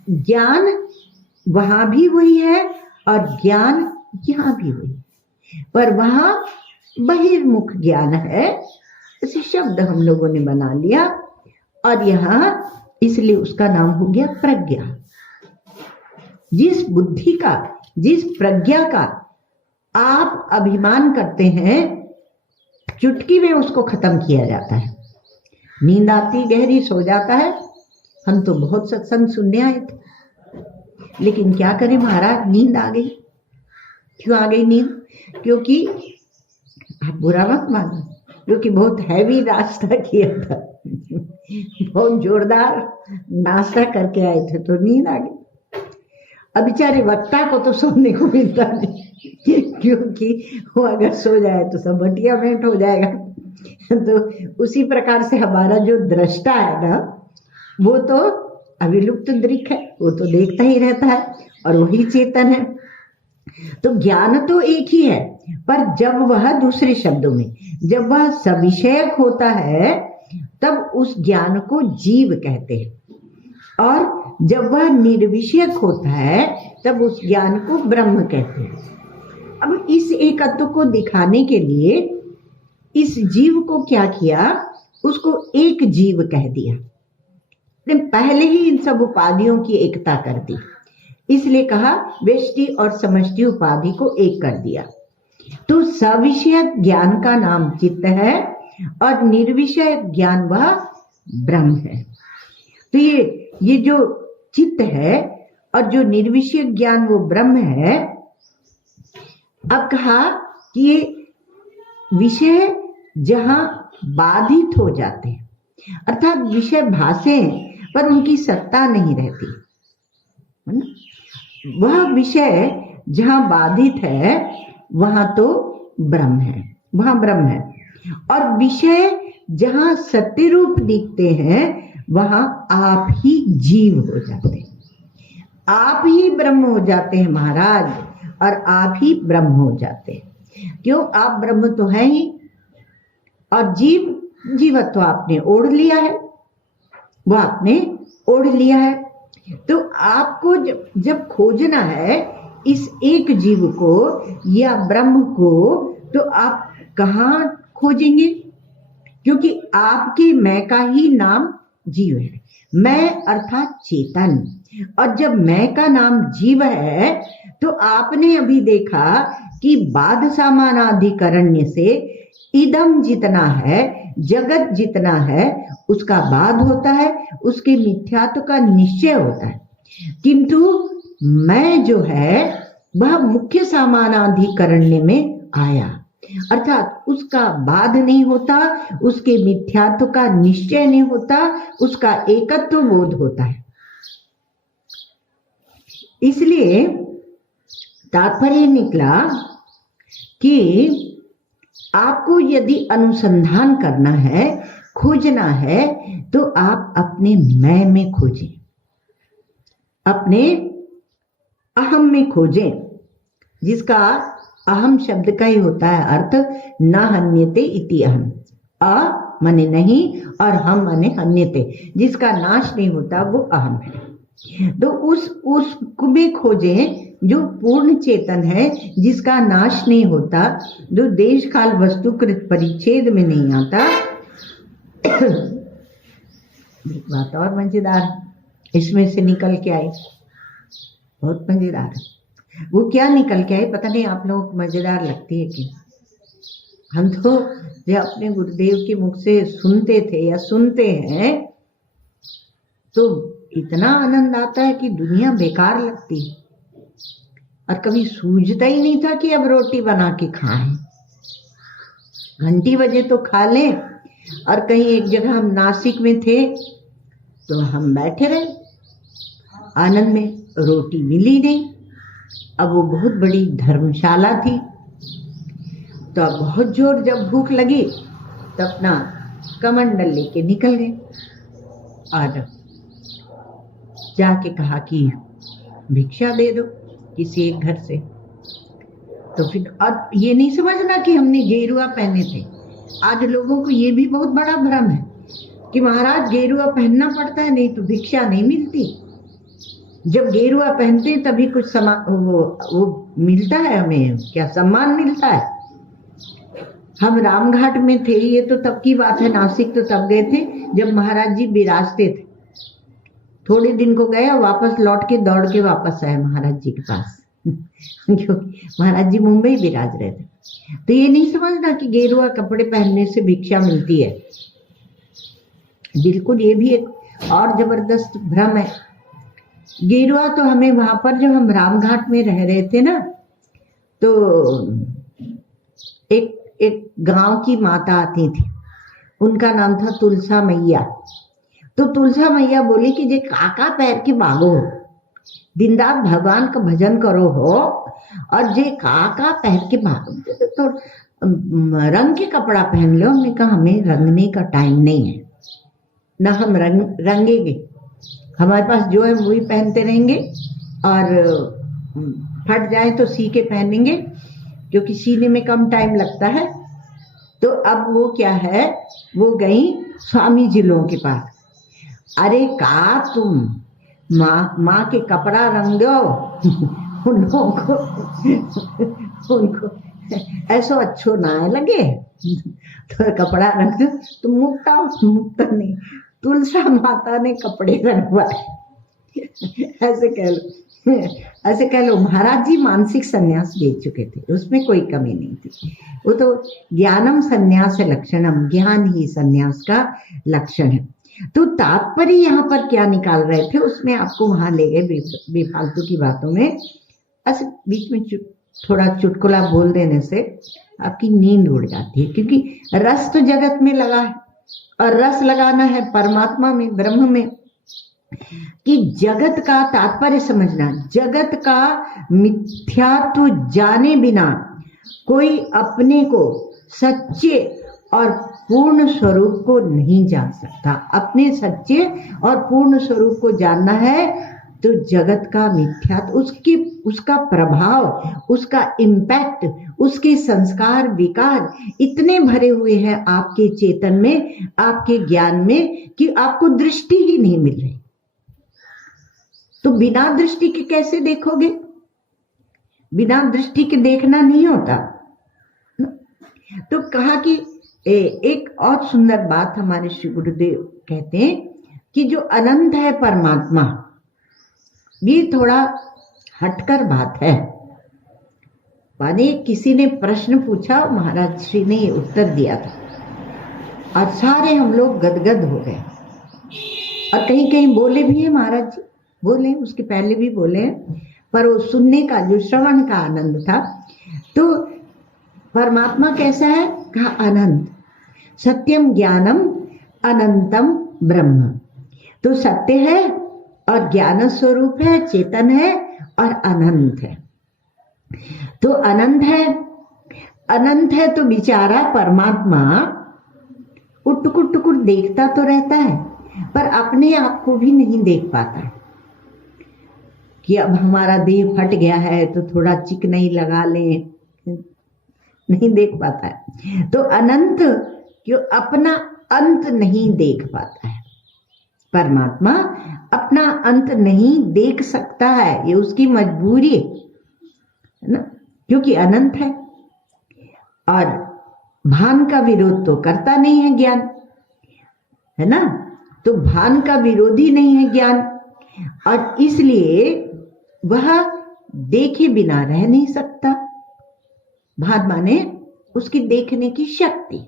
ज्ञान वहां भी वही है और ज्ञान यहां भी वही है, पर वहां बहिर्मुख ज्ञान है, इसे शब्द हम लोगों ने बना लिया, और यहां इसलिए उसका नाम हो गया प्रज्ञा। जिस बुद्धि का, जिस प्रज्ञा का आप अभिमान करते हैं, चुटकी में उसको खत्म किया जाता है। नींद आती, गहरी सो जाता है। हम तो बहुत सत्संग सुनने आए थे, लेकिन क्या करें महाराज, नींद आ गई। क्यों आ गई नींद? क्योंकि आप बुरा मत मानो, क्योंकि बहुत हैवी नाश्ता किया था, बहुत जोरदार नाश्ता करके आए थे, तो नींद आ गई। अब बेचारे वक्ता को तो सोने को मिलता नहीं, क्योंकि वो अगर सो जाए तो सब भटिया भेंट हो जाएगा। तो उसी प्रकार से हमारा जो दृष्टा है ना, वो तो अविलुप्त दृक है, वो तो देखता ही रहता है और वही चेतन है। तो ज्ञान तो एक ही है, पर जब वह, दूसरे शब्दों में, जब वह सविषयक होता है तब उस ज्ञान को जीव कहते हैं, और जब वह निर्विषयक होता है तब उस ज्ञान को ब्रह्म कहते हैं। अब इस एकत्व को दिखाने के लिए इस जीव को क्या किया? उसको एक जीव कह दिया। पहले ही इन सब उपाधियों की एकता कर दी, इसलिए कहा व्यष्टि और समष्टि उपाधि को एक कर दिया। तो सविषयक ज्ञान का नाम चित्त है और निर्विषय ज्ञान वह ब्रह्म है। तो ये जो चित्त है और जो निर्विषय ज्ञान वो ब्रह्म है। अब कहा कि ये विषय जहां बाधित हो जाते हैं, अर्थात विषय भासे पर उनकी सत्ता नहीं रहती, वह विषय जहां बाधित है वहां तो ब्रह्म है, वहां ब्रह्म है। और विषय जहां सत्य रूप दिखते हैं वहां आप ही जीव हो जाते हैं, आप ही ब्रह्म हो जाते हैं महाराज, और आप ही ब्रह्म हो जाते हैं। क्यों? आप ब्रह्म तो है ही, और जीवत्व आपने ओढ़ लिया है, वो आपने ओढ़ लिया है। तो आपको जब खोजना है इस एक जीव को या ब्रह्म को, तो आप कहाँ खोजेंगे? क्योंकि आपके मैं का ही नाम जीव है, मैं अर्थात चेतन। और जब मैं का नाम जीव है तो आपने अभी देखा कि बाध सामानाधिकरण्य से इदम जितना है, जगत जितना है, उसका बाध होता है, उसके मिथ्यात्व का निश्चय होता है। किंतु मैं जो है वह मुख्य सामानाधिकरण्य में आया, अर्थात उसका बाध नहीं होता, उसके मिथ्यात्व का निश्चय नहीं होता, उसका एकत्व बोध होता है। इसलिए तात्पर्य निकला कि आपको यदि अनुसंधान करना है, खोजना है, तो आप अपने मैं में खोजें, अपने अहम में खोजें, जिसका अहम शब्द का ही होता है अर्थ न हन्यते इति अहम। अ माने नहीं और हम माने हन्यते, जिसका नाश नहीं होता वो अहम है। तो उसमें खोजें जो पूर्ण चेतन है, जिसका नाश नहीं होता, जो देश काल वस्तुकृत परिच्छेद में नहीं आता। एक बात और मजेदार इसमें से निकल के आई, बहुत मजेदार है। वो क्या निकल के आई पता नहीं आप लोगों को मजेदार लगती है कि? हम तो जो अपने गुरुदेव के मुख से सुनते थे या सुनते हैं तो इतना आनंद आता है कि दुनिया बेकार लगती है, और कभी सूझता ही नहीं था कि अब रोटी बना के खाएं। घंटी बजे तो खा लें। और कहीं एक जगह हम नासिक में थे तो हम बैठे रहे आनंद में, रोटी मिली नहीं। अब वो बहुत बड़ी धर्मशाला थी, तो अब बहुत जोर जब भूख लगी तो अपना कमंडल लेके निकल गए और जाके कहा कि भिक्षा दे दो किसी एक घर से। तो फिर अब ये नहीं समझना कि हमने गेरुआ पहने थे। आज लोगों को ये भी बहुत बड़ा भ्रम है कि महाराज गेरुआ पहनना पड़ता है, नहीं तो भिक्षा नहीं मिलती। जब गेरुआ पहनते हैं तभी कुछ वो मिलता है, हमें क्या सम्मान मिलता है। हम रामघाट में थे, ये तो तब की बात है, नासिक तो तब गए थे जब महाराज जी विराजते थे। थोड़े दिन को गए और वापस लौट के दौड़ के वापस आए महाराज जी के पास क्योंकि महाराज जी मुंबई विराज रहे थे। तो ये नहीं समझना कि गेरुआ कपड़े पहनने से भिक्षा मिलती है, बिल्कुल। ये भी एक और जबरदस्त भ्रम है। गेरुआ तो हमें वहां पर जब हम रामघाट में रह रहे थे ना, तो एक गांव की माता आती थी, उनका नाम था तुलसा मैया। तो तुलसा मैया बोली कि जे काका पैर के भागो, दिन रात भगवान का भजन करो हो, और जे काका पैर के भागो तो रंग के कपड़ा पहन लो। हमने कहा हमें रंगने का टाइम नहीं है, ना हम रंगेंगे, हमारे पास जो है वही पहनते रहेंगे, और फट जाए तो सी के पहनेंगे क्योंकि सीने में कम टाइम लगता है। तो अब वो क्या है, वो गई स्वामी जी लोगों के पास। अरे का तुम माँ के कपड़ा रंग दो उन लोगों को, उनको ऐसा अच्छो ना लगे तो कपड़ा रंग दो। तो मुक्ता नहीं, तुलसा माता ने कपड़े रंगवाए ऐसे कह लो। ऐसे कह लो महाराज जी मानसिक संन्यास ले चुके थे, उसमें कोई कमी नहीं थी। वो तो ज्ञानम संन्यास लक्षणम, ज्ञान ही संन्यास का लक्षण है। तो तात्पर्य यहाँ पर क्या निकाल रहे थे, उसमें आपको वहां ले गए बेफालतू की बातों में। ऐसे बीच में थोड़ा चुटकुला बोल देने से आपकी नींद उड़ जाती है, क्योंकि रस तो जगत में लगा है और रस लगाना है परमात्मा में, ब्रह्म में। कि जगत का तात्पर्य समझना, जगत का मिथ्यात्व जाने बिना कोई अपने को सच्चे और पूर्ण स्वरूप को नहीं जान सकता। अपने सच्चे और पूर्ण स्वरूप को जानना है तो जगत का मिथ्यात्व, उसका प्रभाव, उसका इम्पैक्ट, उसके संस्कार विकार इतने भरे हुए हैं आपके चेतन में, आपके ज्ञान में, कि आपको दृष्टि ही नहीं मिल रही। तो बिना दृष्टि के कैसे देखोगे? बिना दृष्टि के देखना नहीं होता। तो कहा कि एक और सुंदर बात हमारे श्री गुरुदेव कहते हैं कि जो अनंत है परमात्मा, ये थोड़ा हटकर बात है। माने किसी ने प्रश्न पूछा, महाराज श्री ने ये उत्तर दिया था और सारे हम लोग गदगद हो गए। और कहीं कहीं बोले भी हैं, महाराज जी बोले, उसके पहले भी बोले हैं, पर वो सुनने का, जो श्रवण का आनंद था। तो परमात्मा कैसा है? कहा अनंत, सत्यम ज्ञानम अनंतम ब्रह्म। तो सत्य है और ज्ञान स्वरूप है, चेतन है और अनंत है। तो अनंत है, अनंत है तो बेचारा परमात्मा टुकुर टुकुर देखता तो रहता है, पर अपने आप को भी नहीं देख पाता है कि अब हमारा देह फट गया है तो थोड़ा चिकनाई लगा लें, नहीं देख पाता है। तो अनंत क्यों अपना अंत नहीं देख पाता है। परमात्मा अपना अंत नहीं देख सकता है, ये उसकी मजबूरी है ना, क्योंकि अनंत है। और भान का विरोध तो करता नहीं है ज्ञान, है ना। तो भान का विरोधी नहीं है ज्ञान, और इसलिए वह देखे बिना रह नहीं सकता। भान माने उसकी देखने की शक्ति,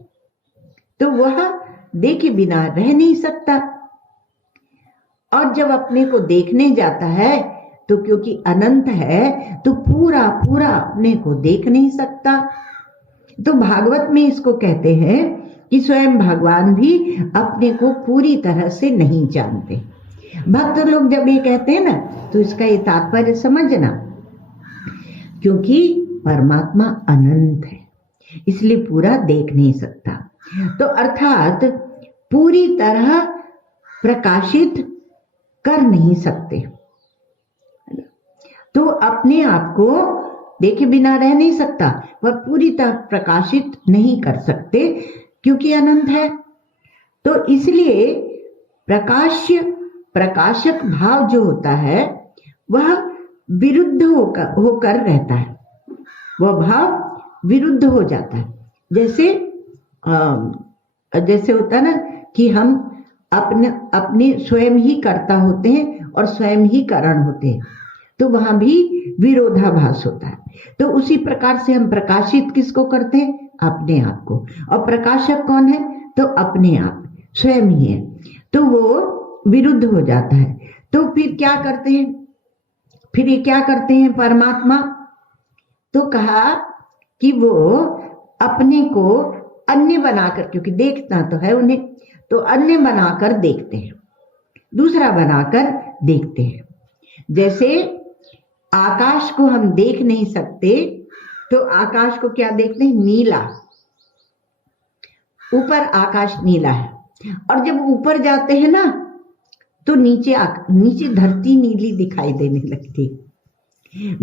तो वह देखे बिना रह नहीं सकता। और जब अपने को देखने जाता है तो क्योंकि अनंत है तो पूरा पूरा अपने को देख नहीं सकता। तो भागवत में इसको कहते हैं कि स्वयं भगवान भी अपने को पूरी तरह से नहीं जानते। भक्त लोग जब ये कहते हैं ना, तो इसका ये तात्पर्य समझना, क्योंकि परमात्मा अनंत है इसलिए पूरा देख नहीं सकता। तो अर्थात पूरी तरह प्रकाशित कर नहीं सकते। तो अपने आप को देखे बिना रह नहीं सकता, पर पूरी तरह प्रकाशित नहीं कर सकते क्योंकि अनंत है। तो इसलिए प्रकाशक भाव जो होता है वह विरुद्ध होकर रहता है, वह भाव विरुद्ध हो जाता है। जैसे होता है ना कि हम अपने स्वयं ही कर्ता होते हैं और स्वयं ही कारण होते हैं, तो वहां भी विरोधाभास होता है। तो उसी प्रकार से हम प्रकाशित किसको करते हैं? अपने आप को। और प्रकाशक कौन है? तो अपने आप स्वयं ही है, तो वो विरुद्ध हो जाता है। तो फिर क्या करते हैं? फिर ये क्या करते हैं परमात्मा? तो कहा कि वो अपने को अन्य बनाकर, क्योंकि देखना तो है उन्हें, तो अन्य बनाकर देखते हैं, दूसरा बनाकर देखते हैं। जैसे आकाश को हम देख नहीं सकते, तो आकाश को क्या देखते हैं? नीला, ऊपर आकाश नीला है। और जब ऊपर जाते हैं ना तो नीचे धरती नीली दिखाई देने लगती।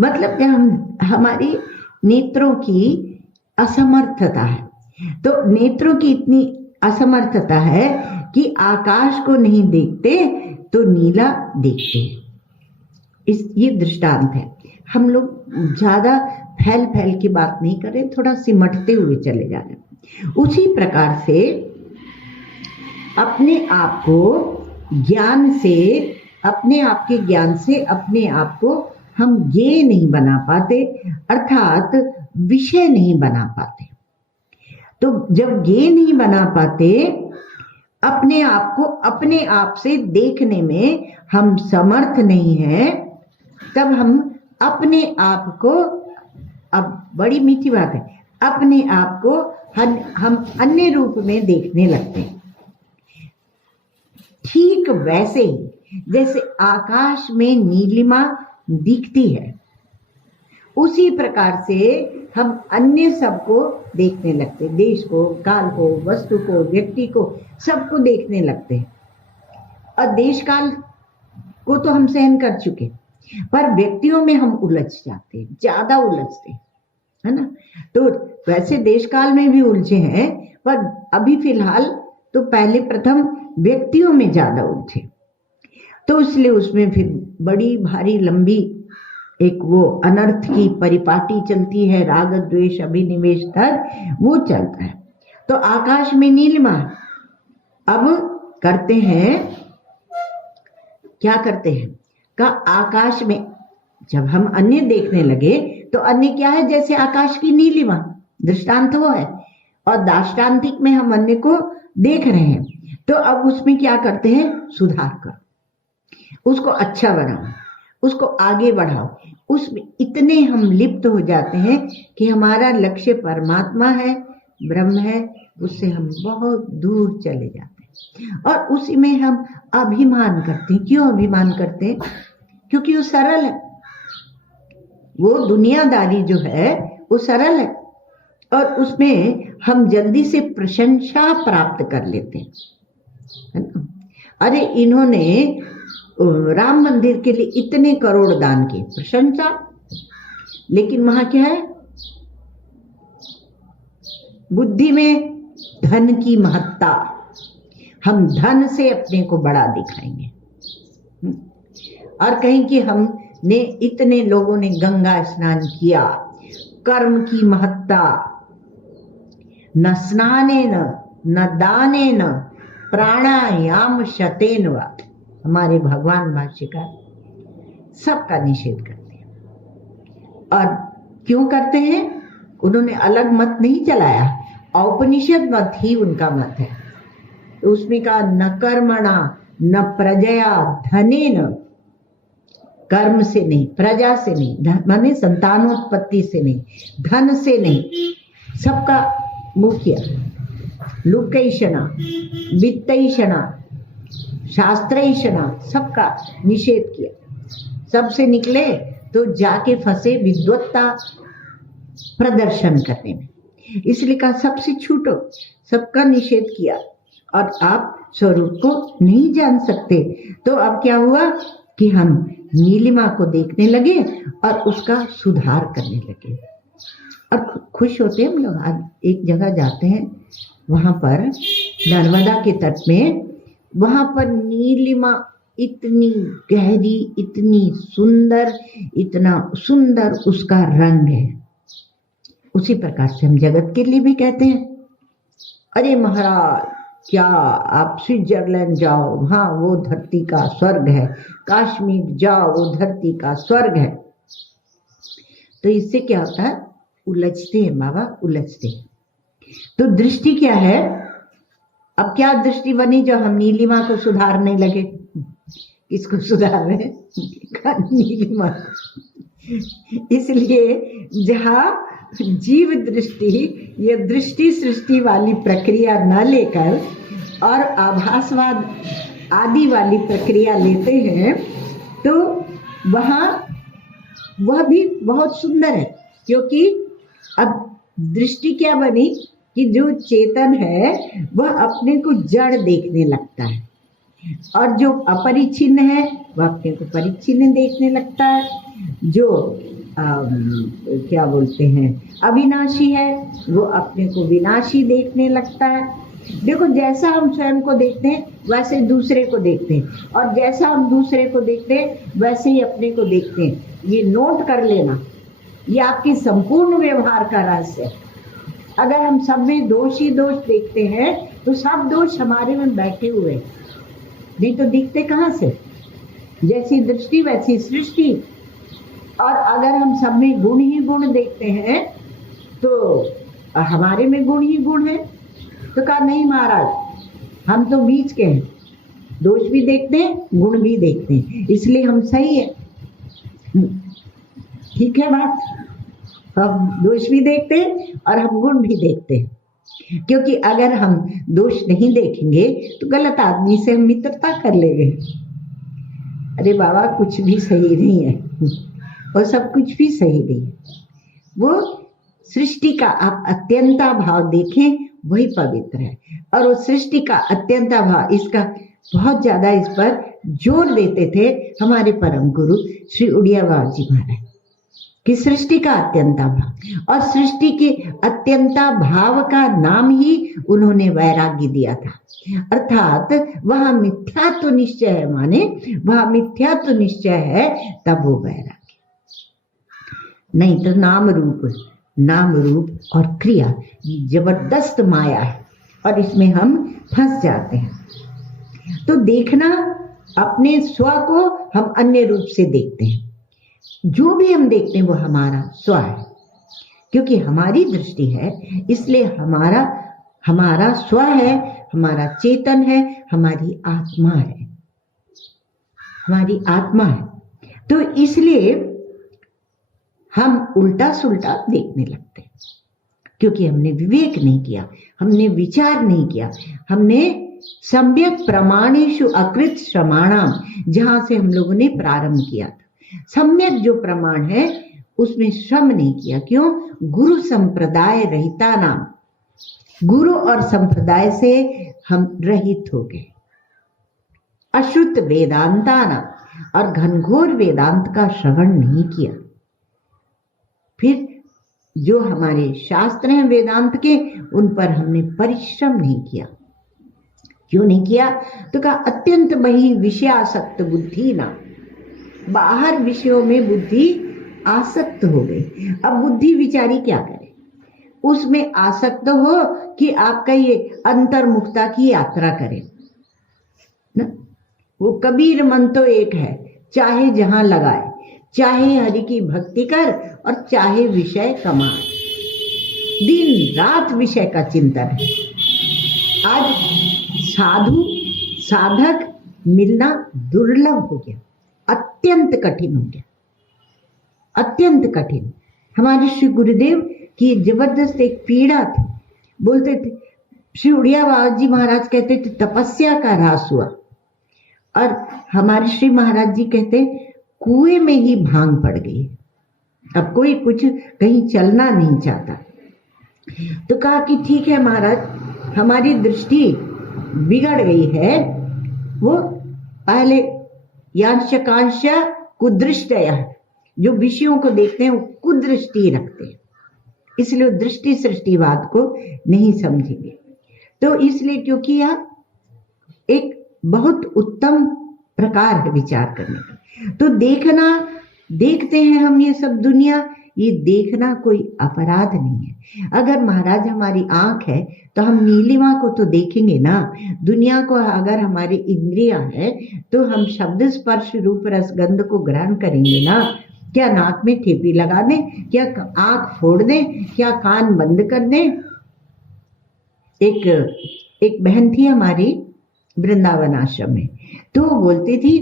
मतलब जब हमारी नेत्रों की असमर्थता है, तो नेत्रों की इतनी असमर्थता है कि आकाश को नहीं देखते तो नीला देखते हैं। ये दृष्टांत है। हम लोग ज्यादा फैल की बात नहीं करें, थोड़ा सिमटते हुए चले जा रहे हैं। उसी प्रकार से अपने आप को ज्ञान से, अपने आप के ज्ञान से अपने आप को हम ये नहीं बना पाते, अर्थात विषय नहीं बना पाते। तो जब ये नहीं बना पाते, अपने आप को अपने आप से देखने में हम समर्थ नहीं हैं, तब हम अपने आप को, अब बड़ी मीठी बात है, अपने आप को हम अन्य रूप में देखने लगते हैं। ठीक वैसे ही जैसे आकाश में नीलिमा दिखती है, उसी प्रकार से हम अन्य सबको देखने लगते हैं, देश को, काल को, वस्तु को, व्यक्ति को, सबको देखने लगते हैं। और देश काल को तो हम सहन कर चुके, पर व्यक्तियों में हम उलझ जाते हैं, ज्यादा उलझते हैं, है ना। तो वैसे देश काल में भी उलझे हैं, पर अभी फिलहाल तो पहले प्रथम व्यक्तियों में ज्यादा उलझे, तो इसलिए उसमें फिर बड़ी भारी लंबी एक वो अनर्थ की परिपाटी चलती है, राग द्वेष अभिनिवेश तक वो चलता है। तो आकाश में नीलिमा, अब करते हैं, क्या करते हैं का आकाश में जब हम अन्य देखने लगे तो अन्य क्या है, जैसे आकाश की नीलिमा, दृष्टांत वो है, और दाष्टांतिक में हम अन्य को देख रहे हैं। तो अब उसमें क्या करते हैं, सुधार करो, उसको अच्छा बनाओ, उसको आगे बढ़ाओ। उसमें इतने हम लिप्त हो जाते हैं कि हमारा लक्ष्य परमात्मा है, ब्रह्म है, उससे हम बहुत दूर चले जाते हैं। और उसी में हम अभिमान करते हैं। क्यों अभिमान करते हैं? क्योंकि वो सरल है, वो दुनियादारी जो है वो सरल है, और उसमें हम जल्दी से प्रशंसा प्राप्त कर लेते हैं, है ना। अरे इन्होंने राम मंदिर के लिए इतने करोड़ दान किए, प्रशंसा। लेकिन वहां क्या है, बुद्धि में धन की महत्ता, हम धन से अपने को बड़ा दिखाएंगे, और कहीं कि हमने इतने लोगों ने गंगा स्नान किया, कर्म की महत्ता, न स्नानेन न दानेन प्राणायाम शतेन वा, हमारे भगवान भाष्यकार सबका निषेध करते हैं। और क्यों करते हैं? उन्होंने अलग मत नहीं चलाया, औपनिषद मत ही उनका मत है। तो उसमें कहा न कर्मणा न प्रजया धनेन, कर्म से नहीं, प्रजा से नहीं, माने संतानोत्पत्ति से नहीं, धन से नहीं, सबका मुख्य लुकैषणा, वित्तैषणा, शास्त्रैषणा, सबका निषेध किया। सबसे निकले तो जाके फंसे विद्वत्ता प्रदर्शन करने में, इसलिए कहा सबसे छूटो, सबका निषेध किया। और आप स्वरूप को नहीं जान सकते, तो अब क्या हुआ कि हम नीलिमा को देखने लगे और उसका सुधार करने लगे, और खुश होते हैं हम लोग। आज एक जगह जाते हैं, वहां पर नर्मदा के तट में, वहां पर नीलिमा इतनी गहरी, इतनी सुंदर, इतना सुंदर उसका रंग है। उसी प्रकार से हम जगत के लिए भी कहते हैं, अरे महाराज क्या आप स्विट्जरलैंड जाओ, वहां वो धरती का स्वर्ग है, कश्मीर जाओ वो धरती का स्वर्ग है। तो इससे क्या होता है, उलझते हैं बाबा, उलझते हैं। तो दृष्टि क्या है? अब क्या दृष्टि बनी जब हम नीलिमा को सुधारने लगे? किसको सुधार रहे हैं? नीलिमा। इसलिए जहां जीव दृष्टि, ये दृष्टि सृष्टि वाली प्रक्रिया न लेकर और आभासवाद आदि वाली प्रक्रिया लेते हैं, तो वहां वह भी बहुत सुंदर है। क्योंकि अब दृष्टि क्या बनी कि जो चेतन है वह अपने को जड़ देखने लगता है, और जो अपरिच्छिन्न है वह अपने को परिच्छिन्न देखने लगता है, जो क्या बोलते हैं अविनाशी है वो अपने को विनाशी देखने लगता है। देखो, जैसा हम स्वयं को देखते हैं वैसे दूसरे को देखते हैं, और जैसा हम दूसरे को देखते हैं वैसे ही अपने को देखते हैं। ये नोट कर लेना, ये आपकी संपूर्ण व्यवहार का रहस्य है। अगर हम सब में दोष ही दोष देखते हैं तो सब दोष हमारे में बैठे हुए हैं, नहीं तो दिखते कहाँ से? जैसी दृष्टि वैसी सृष्टि। और अगर हम सब में गुण ही गुण देखते हैं तो हमारे में गुण ही गुण है। तो कहा नहीं महाराज, हम तो बीच के हैं, दोष भी देखते हैं गुण भी देखते हैं, इसलिए हम सही है। ठीक है बात, हम दोष भी देखते हैं और हम गुण भी देखते हैं, क्योंकि अगर हम दोष नहीं देखेंगे तो गलत आदमी से हम मित्रता कर लेंगे। अरे बाबा कुछ भी सही नहीं है और सब कुछ भी सही नहीं है। वो सृष्टि का आप अत्यंता भाव देखें, वही पवित्र है। और वो सृष्टि का अत्यंता भाव, इसका बहुत ज्यादा इस पर जोर देते थे हमारे परम गुरु श्री उड़िया बाबा जी महाराज, कि सृष्टि का अत्यंता भाव। और सृष्टि के अत्यंता भाव का नाम ही उन्होंने वैराग्य दिया था। अर्थात वह मिथ्यात्व निश्चय है, माने वह मिथ्यात्व निश्चय है, तब वो वैराग्य। नहीं तो नाम रूप और क्रिया जबरदस्त माया है और इसमें हम फंस जाते हैं। तो देखना, अपने स्व को हम अन्य रूप से देखते हैं, जो भी हम देखते हैं वो हमारा स्व है, क्योंकि हमारी दृष्टि है, इसलिए हमारा स्व है, हमारा चेतन है, हमारी आत्मा है, हमारी आत्मा है। तो इसलिए हम उल्टा सुल्टा देखने लगते हैं, क्योंकि हमने विवेक नहीं किया, हमने विचार नहीं किया, हमने सम्यक प्रमाणेषु अकृत श्रमाणाम, जहां से हम लोगों ने प्रारंभ किया था, सम्यक जो प्रमाण है उसमें श्रम नहीं किया। क्यों? गुरु संप्रदाय रहिता नाम, गुरु और संप्रदाय से हम रहित हो गए। अशुद्ध वेदांता नाम, और घनघोर वेदांत का श्रवण नहीं किया। फिर जो हमारे शास्त्र हैं वेदांत के, उन पर हमने परिश्रम नहीं किया। क्यों नहीं किया? तो कहा अत्यंत बही विषयासक्त बुद्धि ना, बाहर विषयों में बुद्धि आसक्त हो गई। अब बुद्धि विचारी क्या करे? उसमें आसक्त हो कि आपका ये अंतर्मुखता की यात्रा करे ना। वो कबीर मन तो एक है, चाहे जहां लगाए, चाहे हरि की भक्ति कर और चाहे विषय कमा, दिन रात विषय का चिंतन है। आज साधु साधक मिलना दुर्लभ हो गया, अत्यंत कठिन हो गया, अत्यंत कठिन। हमारे श्री गुरुदेव की जबरदस्त एक पीड़ा थी। बोलते थे, श्री उड़िया बाबा जी महाराज कहते थे तपस्या का ह्रास हुआ, और हमारे श्री महाराज जी कहते कुएं में ही भांग पड़ गई, अब कोई कुछ कहीं चलना नहीं चाहता। तो कहा कि ठीक है महाराज, हमारी दृष्टि बिगड़ गई है। वो पहले यांशकांश कुदृष्टया, जो विषयों को देखते हैं वो कुदृष्टि रखते हैं, इसलिए दृष्टि सृष्टिवाद को नहीं समझेंगे। तो इसलिए, क्योंकि यह एक बहुत उत्तम प्रकार है विचार करने का। तो देखते हैं हम ये सब दुनिया, ये देखना कोई अपराध नहीं है। अगर महाराज हमारी आंख है तो हम नीलिमा को तो देखेंगे ना। दुनिया को अगर हमारी इंद्रियां है तो हम शब्द स्पर्श रूप रस गंध को ग्रहण करेंगे ना। क्या नाक में ठेपी लगा दें? क्या आंख फोड़ दें? क्या कान बंद कर दें? एक बहन थी हमारी वृंदावन आश्रम में, तो वो बोलती थी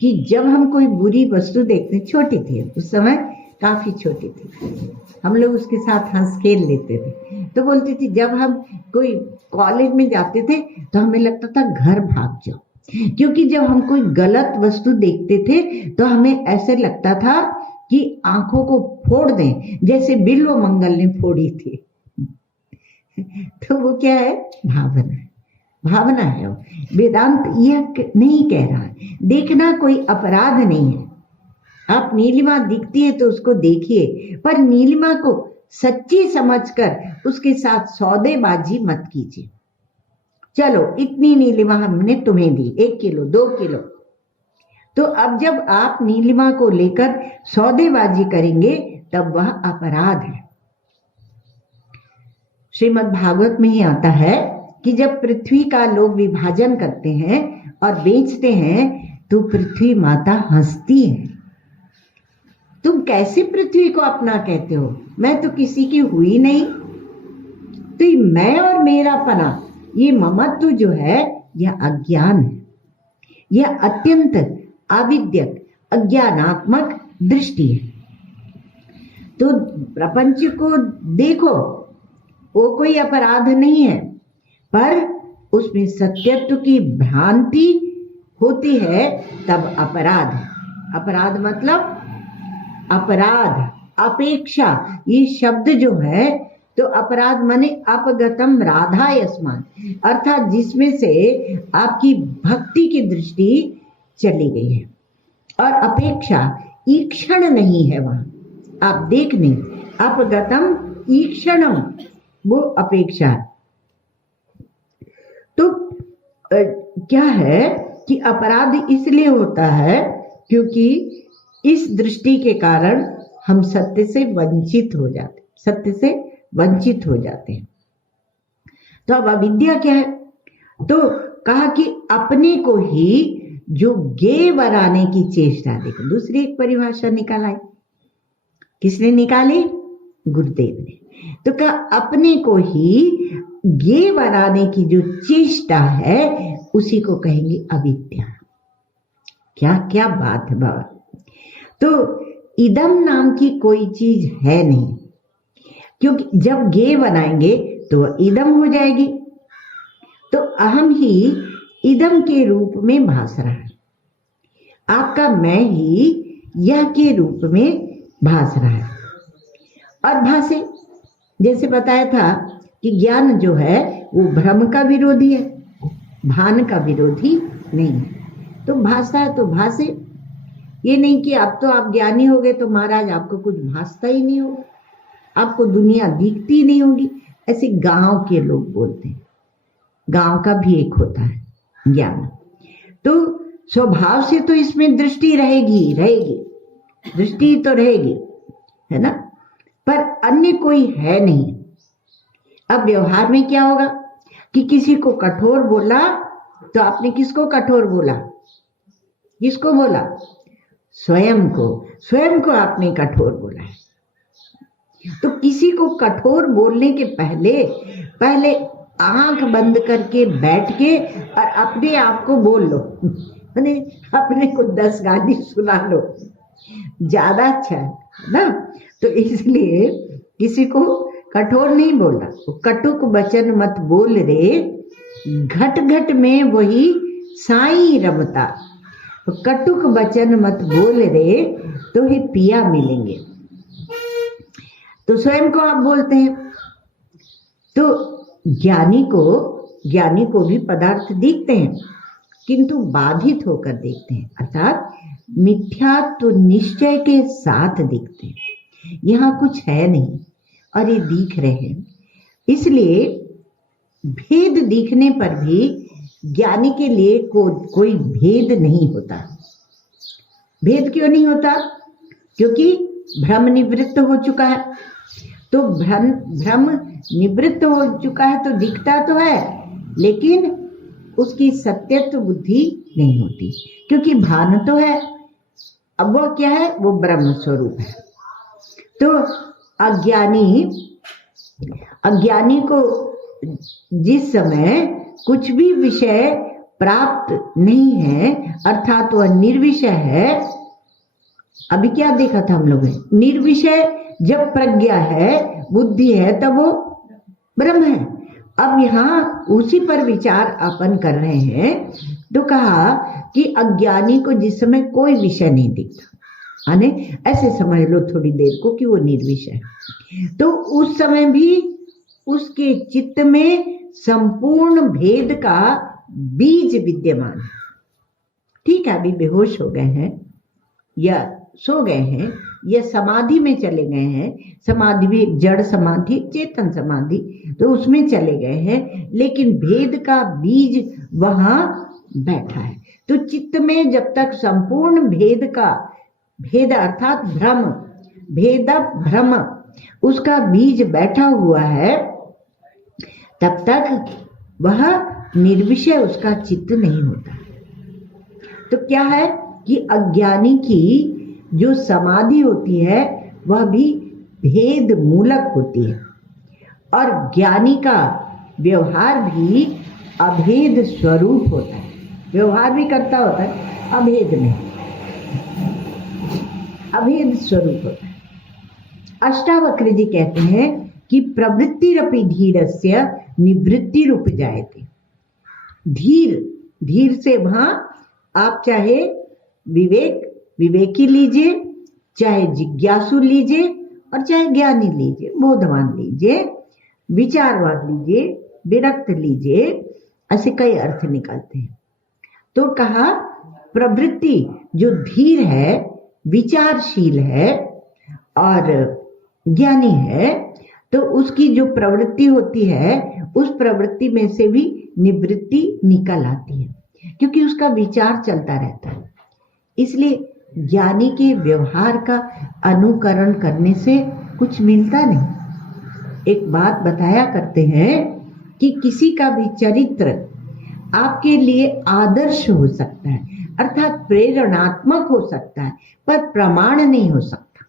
कि जब हम कोई बुरी वस्तु देखते, छोटी थी उस समय, काफी छोटी थी, हम लोग उसके साथ हंस खेल लेते थे, तो बोलती थी जब हम कोई कॉलेज में जाते थे तो हमें लगता था घर भाग जाओ, क्योंकि जब हम कोई गलत वस्तु देखते थे तो हमें ऐसे लगता था कि आंखों को फोड़ दें, जैसे बिल्व मंगल ने फोड़ी थी। तो वो क्या है? भावना है, भावना है। वेदांत यह नहीं कह रहा है देखना कोई अपराध नहीं है। आप नीलिमा दिखती है तो उसको देखिए, पर नीलिमा को सच्ची समझकर उसके साथ सौदेबाजी मत कीजिए। चलो इतनी नीलिमा हमने तुम्हें दी, 1 किलो 2 किलो, तो अब जब आप नीलिमा को लेकर सौदेबाजी करेंगे तब वह अपराध है। श्रीमद् भागवत में ही आता है कि जब पृथ्वी का लोग विभाजन करते हैं और बेचते हैं तो पृथ्वी माता हंसती है। तुम कैसे पृथ्वी को अपना कहते हो? मैं तो किसी की हुई नहीं। तो ये मैं और मेरापना, ये ममत्व जो है, यह अज्ञान है, यह अत्यंत अविद्यक अज्ञानात्मक दृष्टि है। तो प्रपंच को देखो, वो कोई अपराध नहीं है, पर उसमें सत्यत्व की भ्रांति होती है तब अपराध है। अपराध मतलब अपराध, अपेक्षा, ये शब्द जो है, तो अपराध माने अपगतम राधा यस्मान, अर्थात जिसमें से आपकी भक्ति की दृष्टि चली गई है। और अपेक्षा ईक्षण नहीं है, वहां आप देख नहीं, अपगतम ईक्षणम, वो अपेक्षा है। तो क्या है कि अपराध इसलिए होता है क्योंकि इस दृष्टि के कारण हम सत्य से वंचित हो जाते, सत्य से वंचित हो जाते हैं। तो अब अविद्या क्या है? तो कहा कि अपने को ही जो गे बनाने की चेष्टा, देखो दूसरी एक परिभाषा निकाला है, किसने निकाली? गुरुदेव ने। तो कहा अपने को ही गे बनाने की जो चेष्टा है, उसी को कहेंगे अविद्या। क्या क्या बात है बाबा। तो इदम नाम की कोई चीज है नहीं, क्योंकि जब गे बनाएंगे तो वह इदम हो जाएगी। तो अहम ही इदम के रूप में भास रहा है, आपका मैं ही यह के रूप में भास रहा है। और भासे, जैसे बताया था कि ज्ञान जो है वो भ्रम का विरोधी है, भान का विरोधी नहीं है। तो भासता है तो भासे, ये नहीं कि अब तो आप ज्ञानी हो गए तो महाराज आपको कुछ भासता ही नहीं होगा, आपको दुनिया दिखती नहीं होगी। ऐसे गांव के लोग बोलते हैं, गांव का भी एक होता है ज्ञान। तो स्वभाव से तो इसमें दृष्टि रहेगी, दृष्टि तो रहेगी, है ना, पर अन्य कोई है नहीं। अब व्यवहार में क्या होगा कि किसी को कठोर बोला तो आपने किसको कठोर बोला? किसको बोला? स्वयं को आपने कठोर बोला है। तो किसी को कठोर बोलने के पहले आंख बंद करके बैठ के और अपने आप को बोल लो, मैंने अपने को 10 गाली सुना लो, ज्यादा अच्छा है ना। तो इसलिए किसी को कठोर नहीं बोलना। कटुक वचन मत बोल रे, घट घट में वही साईं रमता। कटुक वचन मत बोल रे, तो ही पिया मिलेंगे। तो स्वयं को आप बोलते हैं। तो ज्ञानी को भी पदार्थ दिखते हैं, किंतु बाधित होकर देखते हैं, अर्थात मिथ्यात्व निश्चय के साथ दिखते हैं। यहाँ कुछ है नहीं और ये दिख रहे हैं। इसलिए भेद दिखने पर भी ज्ञानी के लिए कोई भेद नहीं होता। भेद क्यों नहीं होता? क्योंकि भ्रम निवृत्त हो चुका है। तो भ्रम निवृत्त हो चुका है तो दिखता तो है, लेकिन उसकी सत्यत्व बुद्धि नहीं होती, क्योंकि भान तो है। अब वह क्या है? वो ब्रह्म स्वरूप है। तो अज्ञानी को जिस समय कुछ भी विषय प्राप्त नहीं है, अर्थात वह निर्विषय है। अभी क्या देखा था हम लोगों ने? निर्विषय जब प्रज्ञा है, बुद्धि है, तब वो ब्रह्म है। अब यहाँ उसी पर विचार अपन कर रहे हैं। तो कहा कि अज्ञानी को जिस समय कोई विषय नहीं दिखता, माने ऐसे समझ लो थोड़ी देर को कि वो निर्विषय है, तो उस समय भी उसके चित्त में संपूर्ण भेद का बीज विद्यमान है। ठीक है, अभी बेहोश हो गए हैं या सो गए हैं या समाधि में चले गए हैं, समाधि भी जड़ समाधि, चेतन समाधि, तो उसमें चले गए हैं, लेकिन भेद का बीज वहां बैठा है। तो चित्त में जब तक संपूर्ण भेद अर्थात भ्रम उसका बीज बैठा हुआ है, तब तक वह निर्विषय उसका चित्त नहीं होता। तो क्या है कि अज्ञानी की जो समाधि होती है वह भी भेद मूलक होती है, और ज्ञानी का व्यवहार भी अभेद स्वरूप होता है। व्यवहार भी करता होता है, अभेद नहीं, अभेद स्वरूप होता है। अष्टावक्र जी कहते हैं कि प्रवृत्तिरपि धीरस्य निवृत्तिरुप जायते। धीर, धीर से वहां आप चाहे विवेकी लीजिए, चाहे जिज्ञासु लीजिए, और चाहे ज्ञानी लीजिए, बोधवान लीजिए, विचारवान लीजिए, विरक्त लीजिए, ऐसे कई अर्थ निकलते हैं। तो कहा प्रवृत्ति जो धीर है, विचारशील है और ज्ञानी है, तो उसकी जो प्रवृत्ति होती है उस प्रवृत्ति में से भी निवृत्ति निकल आती है, क्योंकि उसका विचार चलता रहता है। इसलिए ज्ञानी के व्यवहार का अनुकरण करने से कुछ मिलता नहीं। एक बात बताया करते हैं कि किसी का भी चरित्र आपके लिए आदर्श हो सकता है, अर्थात प्रेरणात्मक हो सकता है, पर प्रमाण नहीं हो सकता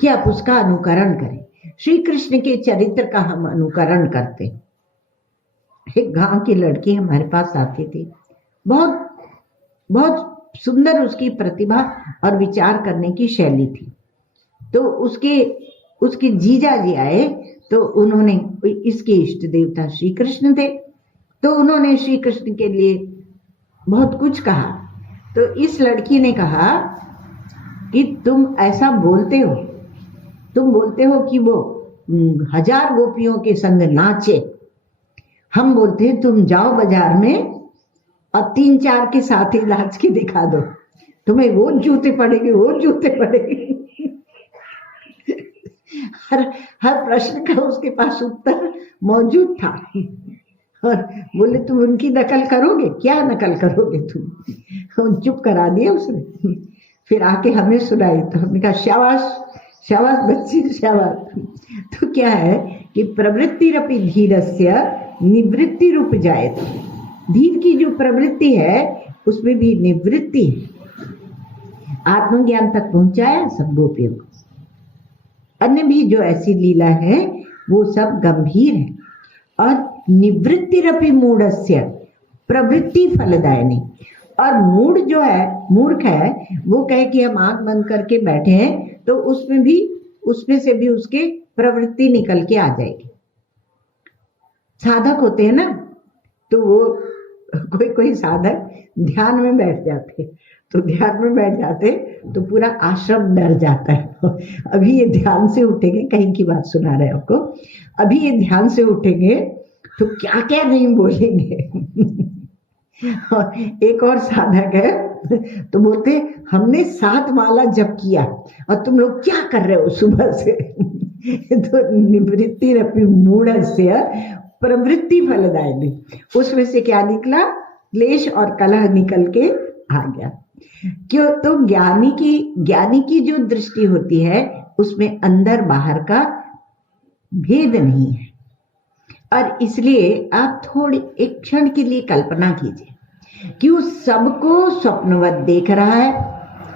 कि आप उसका अनुकरण करें। श्री कृष्ण के चरित्र का हम अनुकरण करते। एक गांव की लड़की हमारे पास आती थी, बहुत बहुत सुंदर उसकी प्रतिभा और विचार करने की शैली थी। तो उसके जीजा जी आए, तो उन्होंने, इसके इष्ट देवता श्री कृष्ण थे, तो उन्होंने श्री कृष्ण के लिए बहुत कुछ कहा। तो इस लड़की ने कहा कि तुम ऐसा बोलते हो, तुम बोलते हो कि वो 1000 गोपियों के संग नाचे, हम बोलते हैं तुम जाओ बाजार में और 3-4 के साथ ही नाच के दिखा दो, तुम्हें वो जूते पड़ेंगे, वो जूते पड़ेंगे। हर प्रश्न का उसके पास उत्तर मौजूद था। और बोले तुम उनकी नकल करोगे? क्या नकल करोगे तुम? चुप करा दिया उसने। फिर आके हमें सुनाई, तो हमने कहा शाबाश शाबाश बच्ची, शाबाश। तो क्या है कि प्रवृत्तिरपि धीरस्य निवृत्ति रूप जायते। धीर की जो प्रवृत्ति है उसमें भी निवृत्ति है। आत्मज्ञान तक पहुंचाया सब गोपियों को। अन्य भी जो ऐसी लीला है वो सब गंभीर है। और निवृत्तिरपि मूढ़स्य प्रवृत्ति फलदायिनी। और मूढ़ जो है, मूर्ख है, वो कहे कि हम आंख बंद करके बैठे हैं तो उसमें से भी उसके प्रवृत्ति निकल के आ जाएगी। साधक होते हैं ना, तो वो कोई साधक ध्यान में बैठ जाते, तो ध्यान में बैठ जाते तो पूरा आश्रम डर जाता है। अभी ये ध्यान से उठेंगे, कहीं की बात सुना रहे आपको, अभी ये ध्यान से उठेंगे तो क्या क्या नहीं बोलेंगे। और एक और साधक है, तो बोलते हमने 7 माला जप किया और तुम लोग क्या कर रहे हो सुबह से। तो निवृत्तिरपि मूढ़स्य प्रवृत्ति फलदायिनी। उसमें से क्या निकला? क्लेश और कलह निकल के आ गया। क्यों? तो ज्ञानी की जो दृष्टि होती है उसमें अंदर बाहर का भेद नहीं है। और इसलिए आप थोड़ी एक क्षण के लिए कल्पना कीजिए कि वो सबको स्वप्नवत देख रहा है,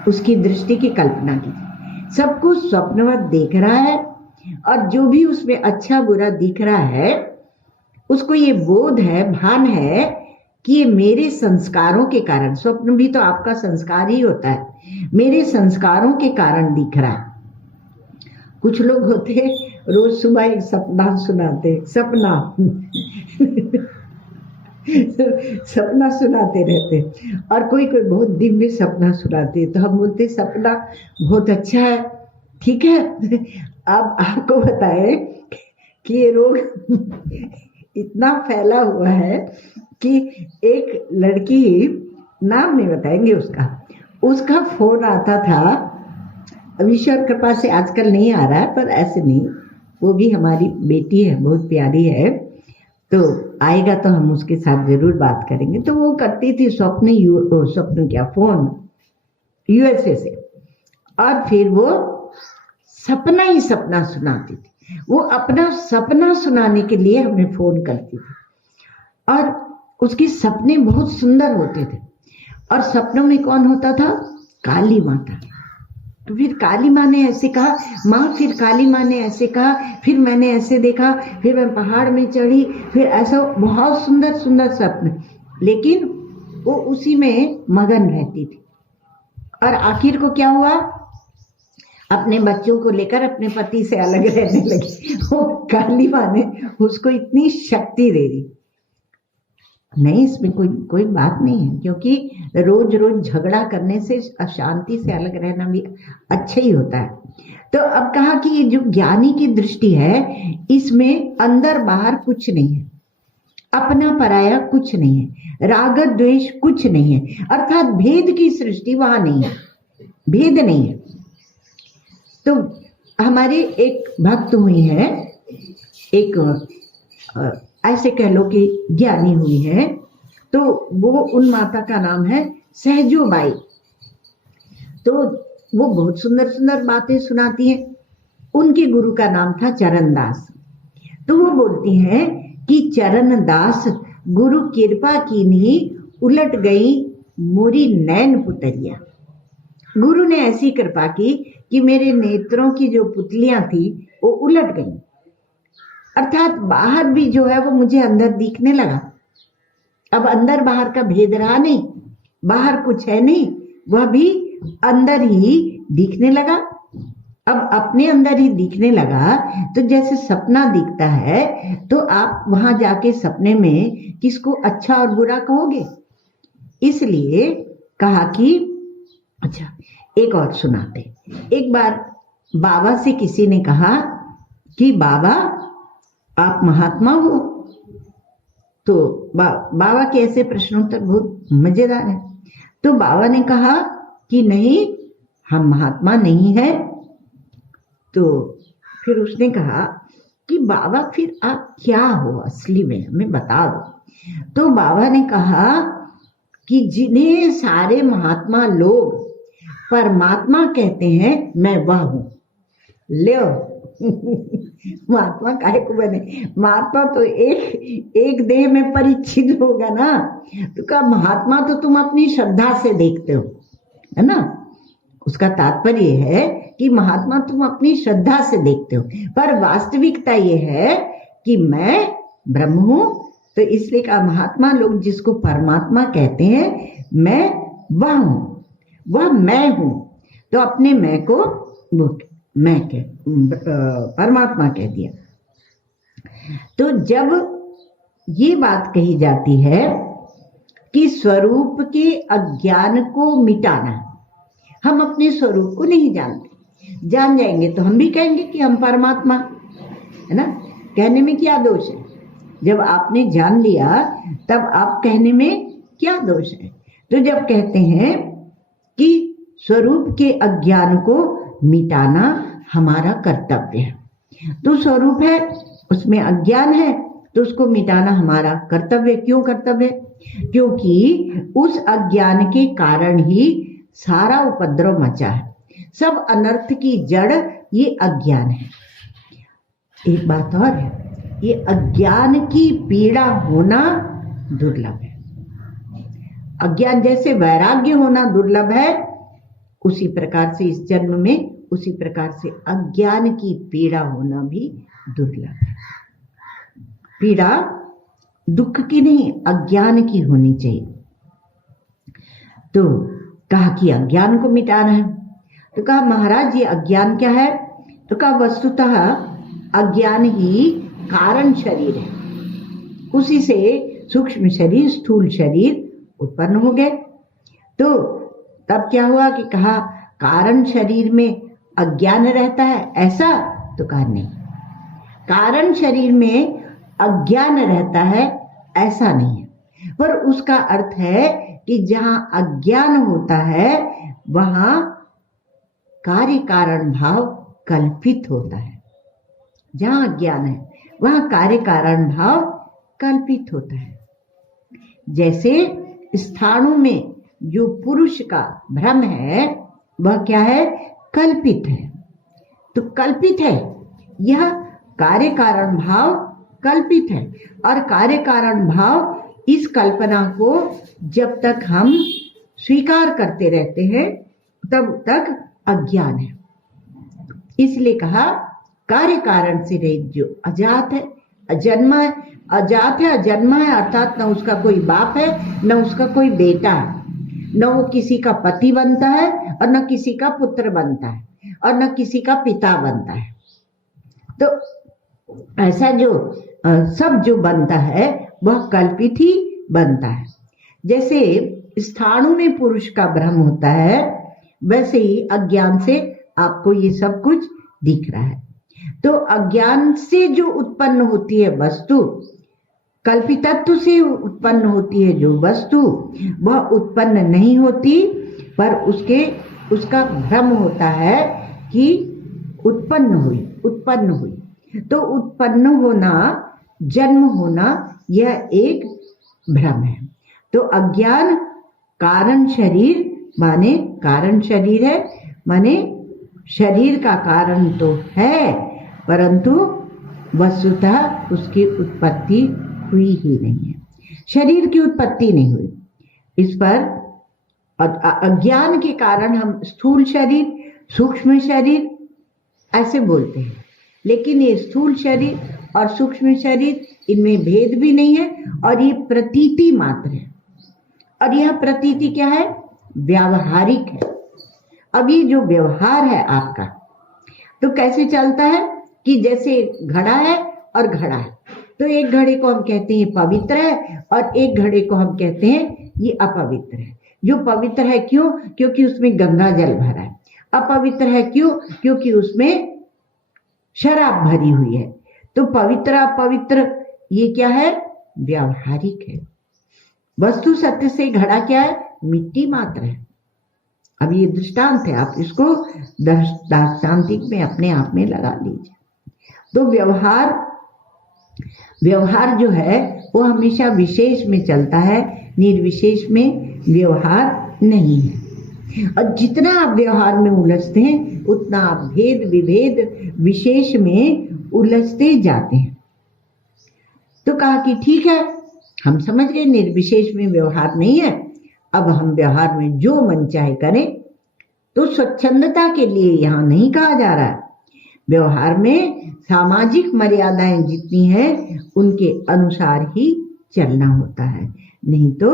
उसकी दृष्टि की कल्पना कीजिए। सबको स्वप्नवत देख रहा है और जो भी उसमें अच्छा बुरा दिख रहा है उसको ये बोध है, भान है कि ये मेरे संस्कारों के कारण, स्वप्न भी तो आपका संस्कार ही होता है, मेरे संस्कारों के कारण दिख रहा है। कुछ लोग होते रोज सुबह एक सपना सुनाते, सपना सुनाते रहते, और कोई बहुत दिव्य सपना सुनाते, तो हम बोलते सपना बहुत अच्छा है, ठीक है। अब आपको बताए कि ये रोग इतना फैला हुआ है कि एक लड़की, नाम नहीं बताएंगे उसका फोन आता था। अब ईश्वर कृपा से आजकल नहीं आ रहा है, पर ऐसे नहीं, वो भी हमारी बेटी है, बहुत प्यारी है, तो आएगा तो हम उसके साथ जरूर बात करेंगे। तो वो करती थी फोन यूएसए से, और फिर वो सपना ही सपना सुनाती थी। वो अपना सपना सुनाने के लिए हमें फोन करती थी, और उसके सपने बहुत सुंदर होते थे। और सपनों में कौन होता था? काली माता। तो फिर काली माँ ने ऐसे कहा, माँ फिर काली माँ ने ऐसे कहा, फिर मैंने ऐसे देखा, फिर मैं पहाड़ में चढ़ी, फिर ऐसा बहुत सुंदर सुंदर स्वप्न, लेकिन वो उसी में मगन रहती थी। और आखिर को क्या हुआ, अपने बच्चों को लेकर अपने पति से अलग रहने लगी। वो काली माँ ने उसको इतनी शक्ति दे दी। नहीं, इसमें कोई बात नहीं है, क्योंकि रोज रोज झगड़ा करने से, अशांति से अलग रहना भी अच्छा ही होता है। तो अब कहा कि ये जो ज्ञानी की दृष्टि है, इसमें अंदर बाहर कुछ नहीं है, अपना पराया कुछ नहीं है, राग द्वेष कुछ नहीं है, अर्थात भेद की सृष्टि वहां नहीं है, भेद नहीं है। तो हमारे एक भक्त हुई है, एक ऐसे कह लो कि ज्ञानी हुई है, तो वो उन माता का नाम है सहजोबाई। तो वो बहुत सुंदर सुंदर बातें सुनाती हैं। उनके गुरु का नाम था चरणदास। तो वो बोलती हैं कि चरणदास गुरु कृपा की नहीं, उलट गई मोरी नैन पुतलिया। गुरु ने ऐसी कृपा की कि मेरे नेत्रों की जो पुतलियां थी वो उलट गई, अर्थात बाहर भी जो है वो मुझे अंदर दिखने लगा। अब अंदर बाहर का भेद रहा नहीं, बाहर कुछ है नहीं, वह भी अंदर ही दिखने लगा। अब अपने अंदर ही दिखने लगा, तो जैसे सपना दिखता है, तो आप वहां जाके सपने में किसको अच्छा और बुरा कहोगे। इसलिए कहा कि अच्छा, एक और सुनाते। एक बार बाबा से किसी ने कहा कि बाबा आप महात्मा हो। तो बाबा के ऐसे प्रश्नोत्तर बहुत मजेदार है। तो बाबा ने कहा कि नहीं, हम महात्मा नहीं है। तो फिर उसने कहा कि बाबा फिर आप क्या हो असली में, हमें बता दो। तो बाबा ने कहा कि जिन्हें सारे महात्मा लोग परमात्मा कहते हैं, मैं वह हूं। ले महात्मा काहे को बने, महात्मा तो एक देह में परिचित होगा ना। तो कहा महात्मा तो तुम अपनी श्रद्धा से देखते हो, है ना। उसका तात्पर्य है कि महात्मा तुम अपनी श्रद्धा से देखते हो, पर वास्तविकता ये है कि मैं ब्रह्म हूं। तो इसलिए कहा महात्मा लोग जिसको परमात्मा कहते हैं, मैं वह हूं, वह मैं हूं। तो अपने मैं को मैं परमात्मा कह दिया। तो जब ये बात कही जाती है कि स्वरूप के अज्ञान को मिटाना, हम अपने स्वरूप को नहीं जानते, जान जाएंगे तो हम भी कहेंगे कि हम परमात्मा, है ना। कहने में क्या दोष है, जब आपने जान लिया तब आप कहने में क्या दोष है। तो जब कहते हैं कि स्वरूप के अज्ञान को मिटाना हमारा कर्तव्य है, तो स्वरूप है उसमें अज्ञान है, तो उसको मिटाना हमारा कर्तव्य। क्यों कर्तव्य? क्योंकि उस अज्ञान के कारण ही सारा उपद्रव मचा है, सब अनर्थ की जड़ ये अज्ञान है। एक बात और है, ये अज्ञान की पीड़ा होना दुर्लभ है। अज्ञान जैसे वैराग्य होना दुर्लभ है, उसी प्रकार से इस जन्म में, उसी प्रकार से अज्ञान की पीड़ा होना भी दुर्लभ है। पीड़ा दुख की नहीं, अज्ञान की होनी चाहिए। तो कहा कि अज्ञान को मिटाना है। तो कहा महाराज ये अज्ञान क्या है? तो कहा वस्तुतः अज्ञान ही कारण शरीर है, उसी से सूक्ष्म शरीर, स्थूल शरीर उत्पन्न हो गए। तो तब क्या हुआ कि कहा कारण शरीर में अज्ञान रहता है, ऐसा? तो कहा नहीं, कारण शरीर में अज्ञान रहता है ऐसा नहीं है, पर उसका अर्थ है कि जहां अज्ञान होता है वहां कार्य कारण भाव कल्पित होता है। जहां अज्ञान है वहां कार्य कारण भाव कल्पित होता है। जैसे स्थाणु में जो पुरुष का भ्रम है वह क्या है? कल्पित है। तो कल्पित है, यह कार्य कारण भाव कल्पित है, और कार्य कारण भाव इस कल्पना को जब तक हम स्वीकार करते रहते हैं तब तक अज्ञान है। इसलिए कहा कार्य कारण से रहित जो अजात है, अजन्मा है, अजात है, अजन्मा है, अर्थात न उसका कोई बाप है न उसका कोई बेटा है, न वो किसी का पति बनता है और न किसी का पुत्र बनता है और न किसी का पिता बनता है। तो ऐसा जो सब जो बनता है वह कल्पित ही बनता है। जैसे स्थाणु में पुरुष का भ्रम होता है, वैसे ही अज्ञान से आपको ये सब कुछ दिख रहा है। तो अज्ञान से जो उत्पन्न होती है वस्तु, कल्पितत्व से उत्पन्न होती है जो वस्तु, वह उत्पन्न नहीं होती, पर उसका भ्रम होता है कि उत्पन्न हुई। तो उत्पन्न होना, जन्म होना, यह एक भ्रम है। तो अज्ञान कारण शरीर माने कारण शरीर है, माने शरीर का कारण तो है, परंतु वस्तुतः उसकी उत्पत्ति हुई ही नहीं है। शरीर की उत्पत्ति नहीं हुई। इस पर अज्ञान के कारण हम स्थूल शरीर, सूक्ष्म शरीर ऐसे बोलते हैं, लेकिन ये स्थूल शरीर और सूक्ष्म शरीर, इनमें भेद भी नहीं है और ये प्रतीति मात्र है। और यह प्रतीति क्या है? व्यावहारिक है। अब ये जो व्यवहार है आपका, तो कैसे चलता है कि जैसे घड़ा है और घड़ा है, तो एक घड़े को हम कहते हैं पवित्र है और एक घड़े को हम कहते हैं ये अपवित्र है। जो पवित्र है क्यों? क्योंकि उसमें गंगा जल भरा है। अपवित्र है क्यों? क्योंकि उसमें शराब भरी हुई है। तो पवित्र अपवित्र ये क्या है? व्यावहारिक है। वस्तु सत्य से घड़ा क्या है? मिट्टी मात्र है। अब ये दृष्टांत है, आप इसको दार्शनिक में अपने आप में लगा लीजिए। तो व्यवहार जो है वो हमेशा विशेष में चलता है, निर्विशेष में व्यवहार नहीं है। और जितना आप व्यवहार में उलझते हैं उतना आप भेद विभेद विशेष में उलझते जाते हैं। तो कहा कि ठीक है, हम समझ गए निर्विशेष में व्यवहार नहीं है, अब हम व्यवहार में जो मन चाहे करें। तो स्वच्छंदता के लिए यहाँ नहीं कहा जा रहा है। व्यवहार में सामाजिक मर्यादाएं जितनी हैं उनके अनुसार ही चलना होता है, नहीं तो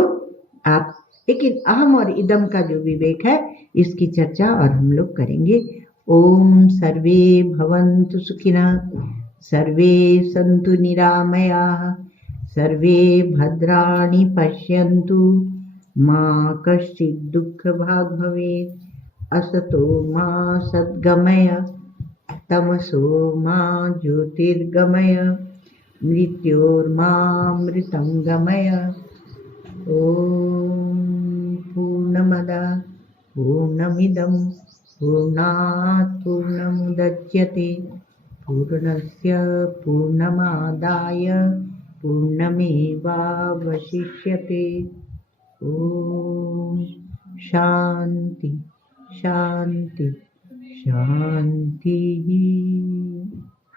आप। लेकिन अहम और इदम का जो विवेक है, इसकी चर्चा और हम लोग करेंगे। ओम सर्वे भवन्तु सुखिनः, सर्वे सन्तु निरामयाः, सर्वे भद्राणि पश्यन्तु, मा कश्चित् दुःखभाग् भवेत्। असतो मा सद्गमय, तमसो मा ज्योतिर्गमय, मृत्योर्मामृतं गमय। ॐ पूर्णमदः पूर्णमिदं पूर्णात् पूर्णमुदच्यते, पूर्णस्य पूर्णमादाय पूर्णमेवावशिष्यते। ॐ शान्ति शान्ति शान्तिः।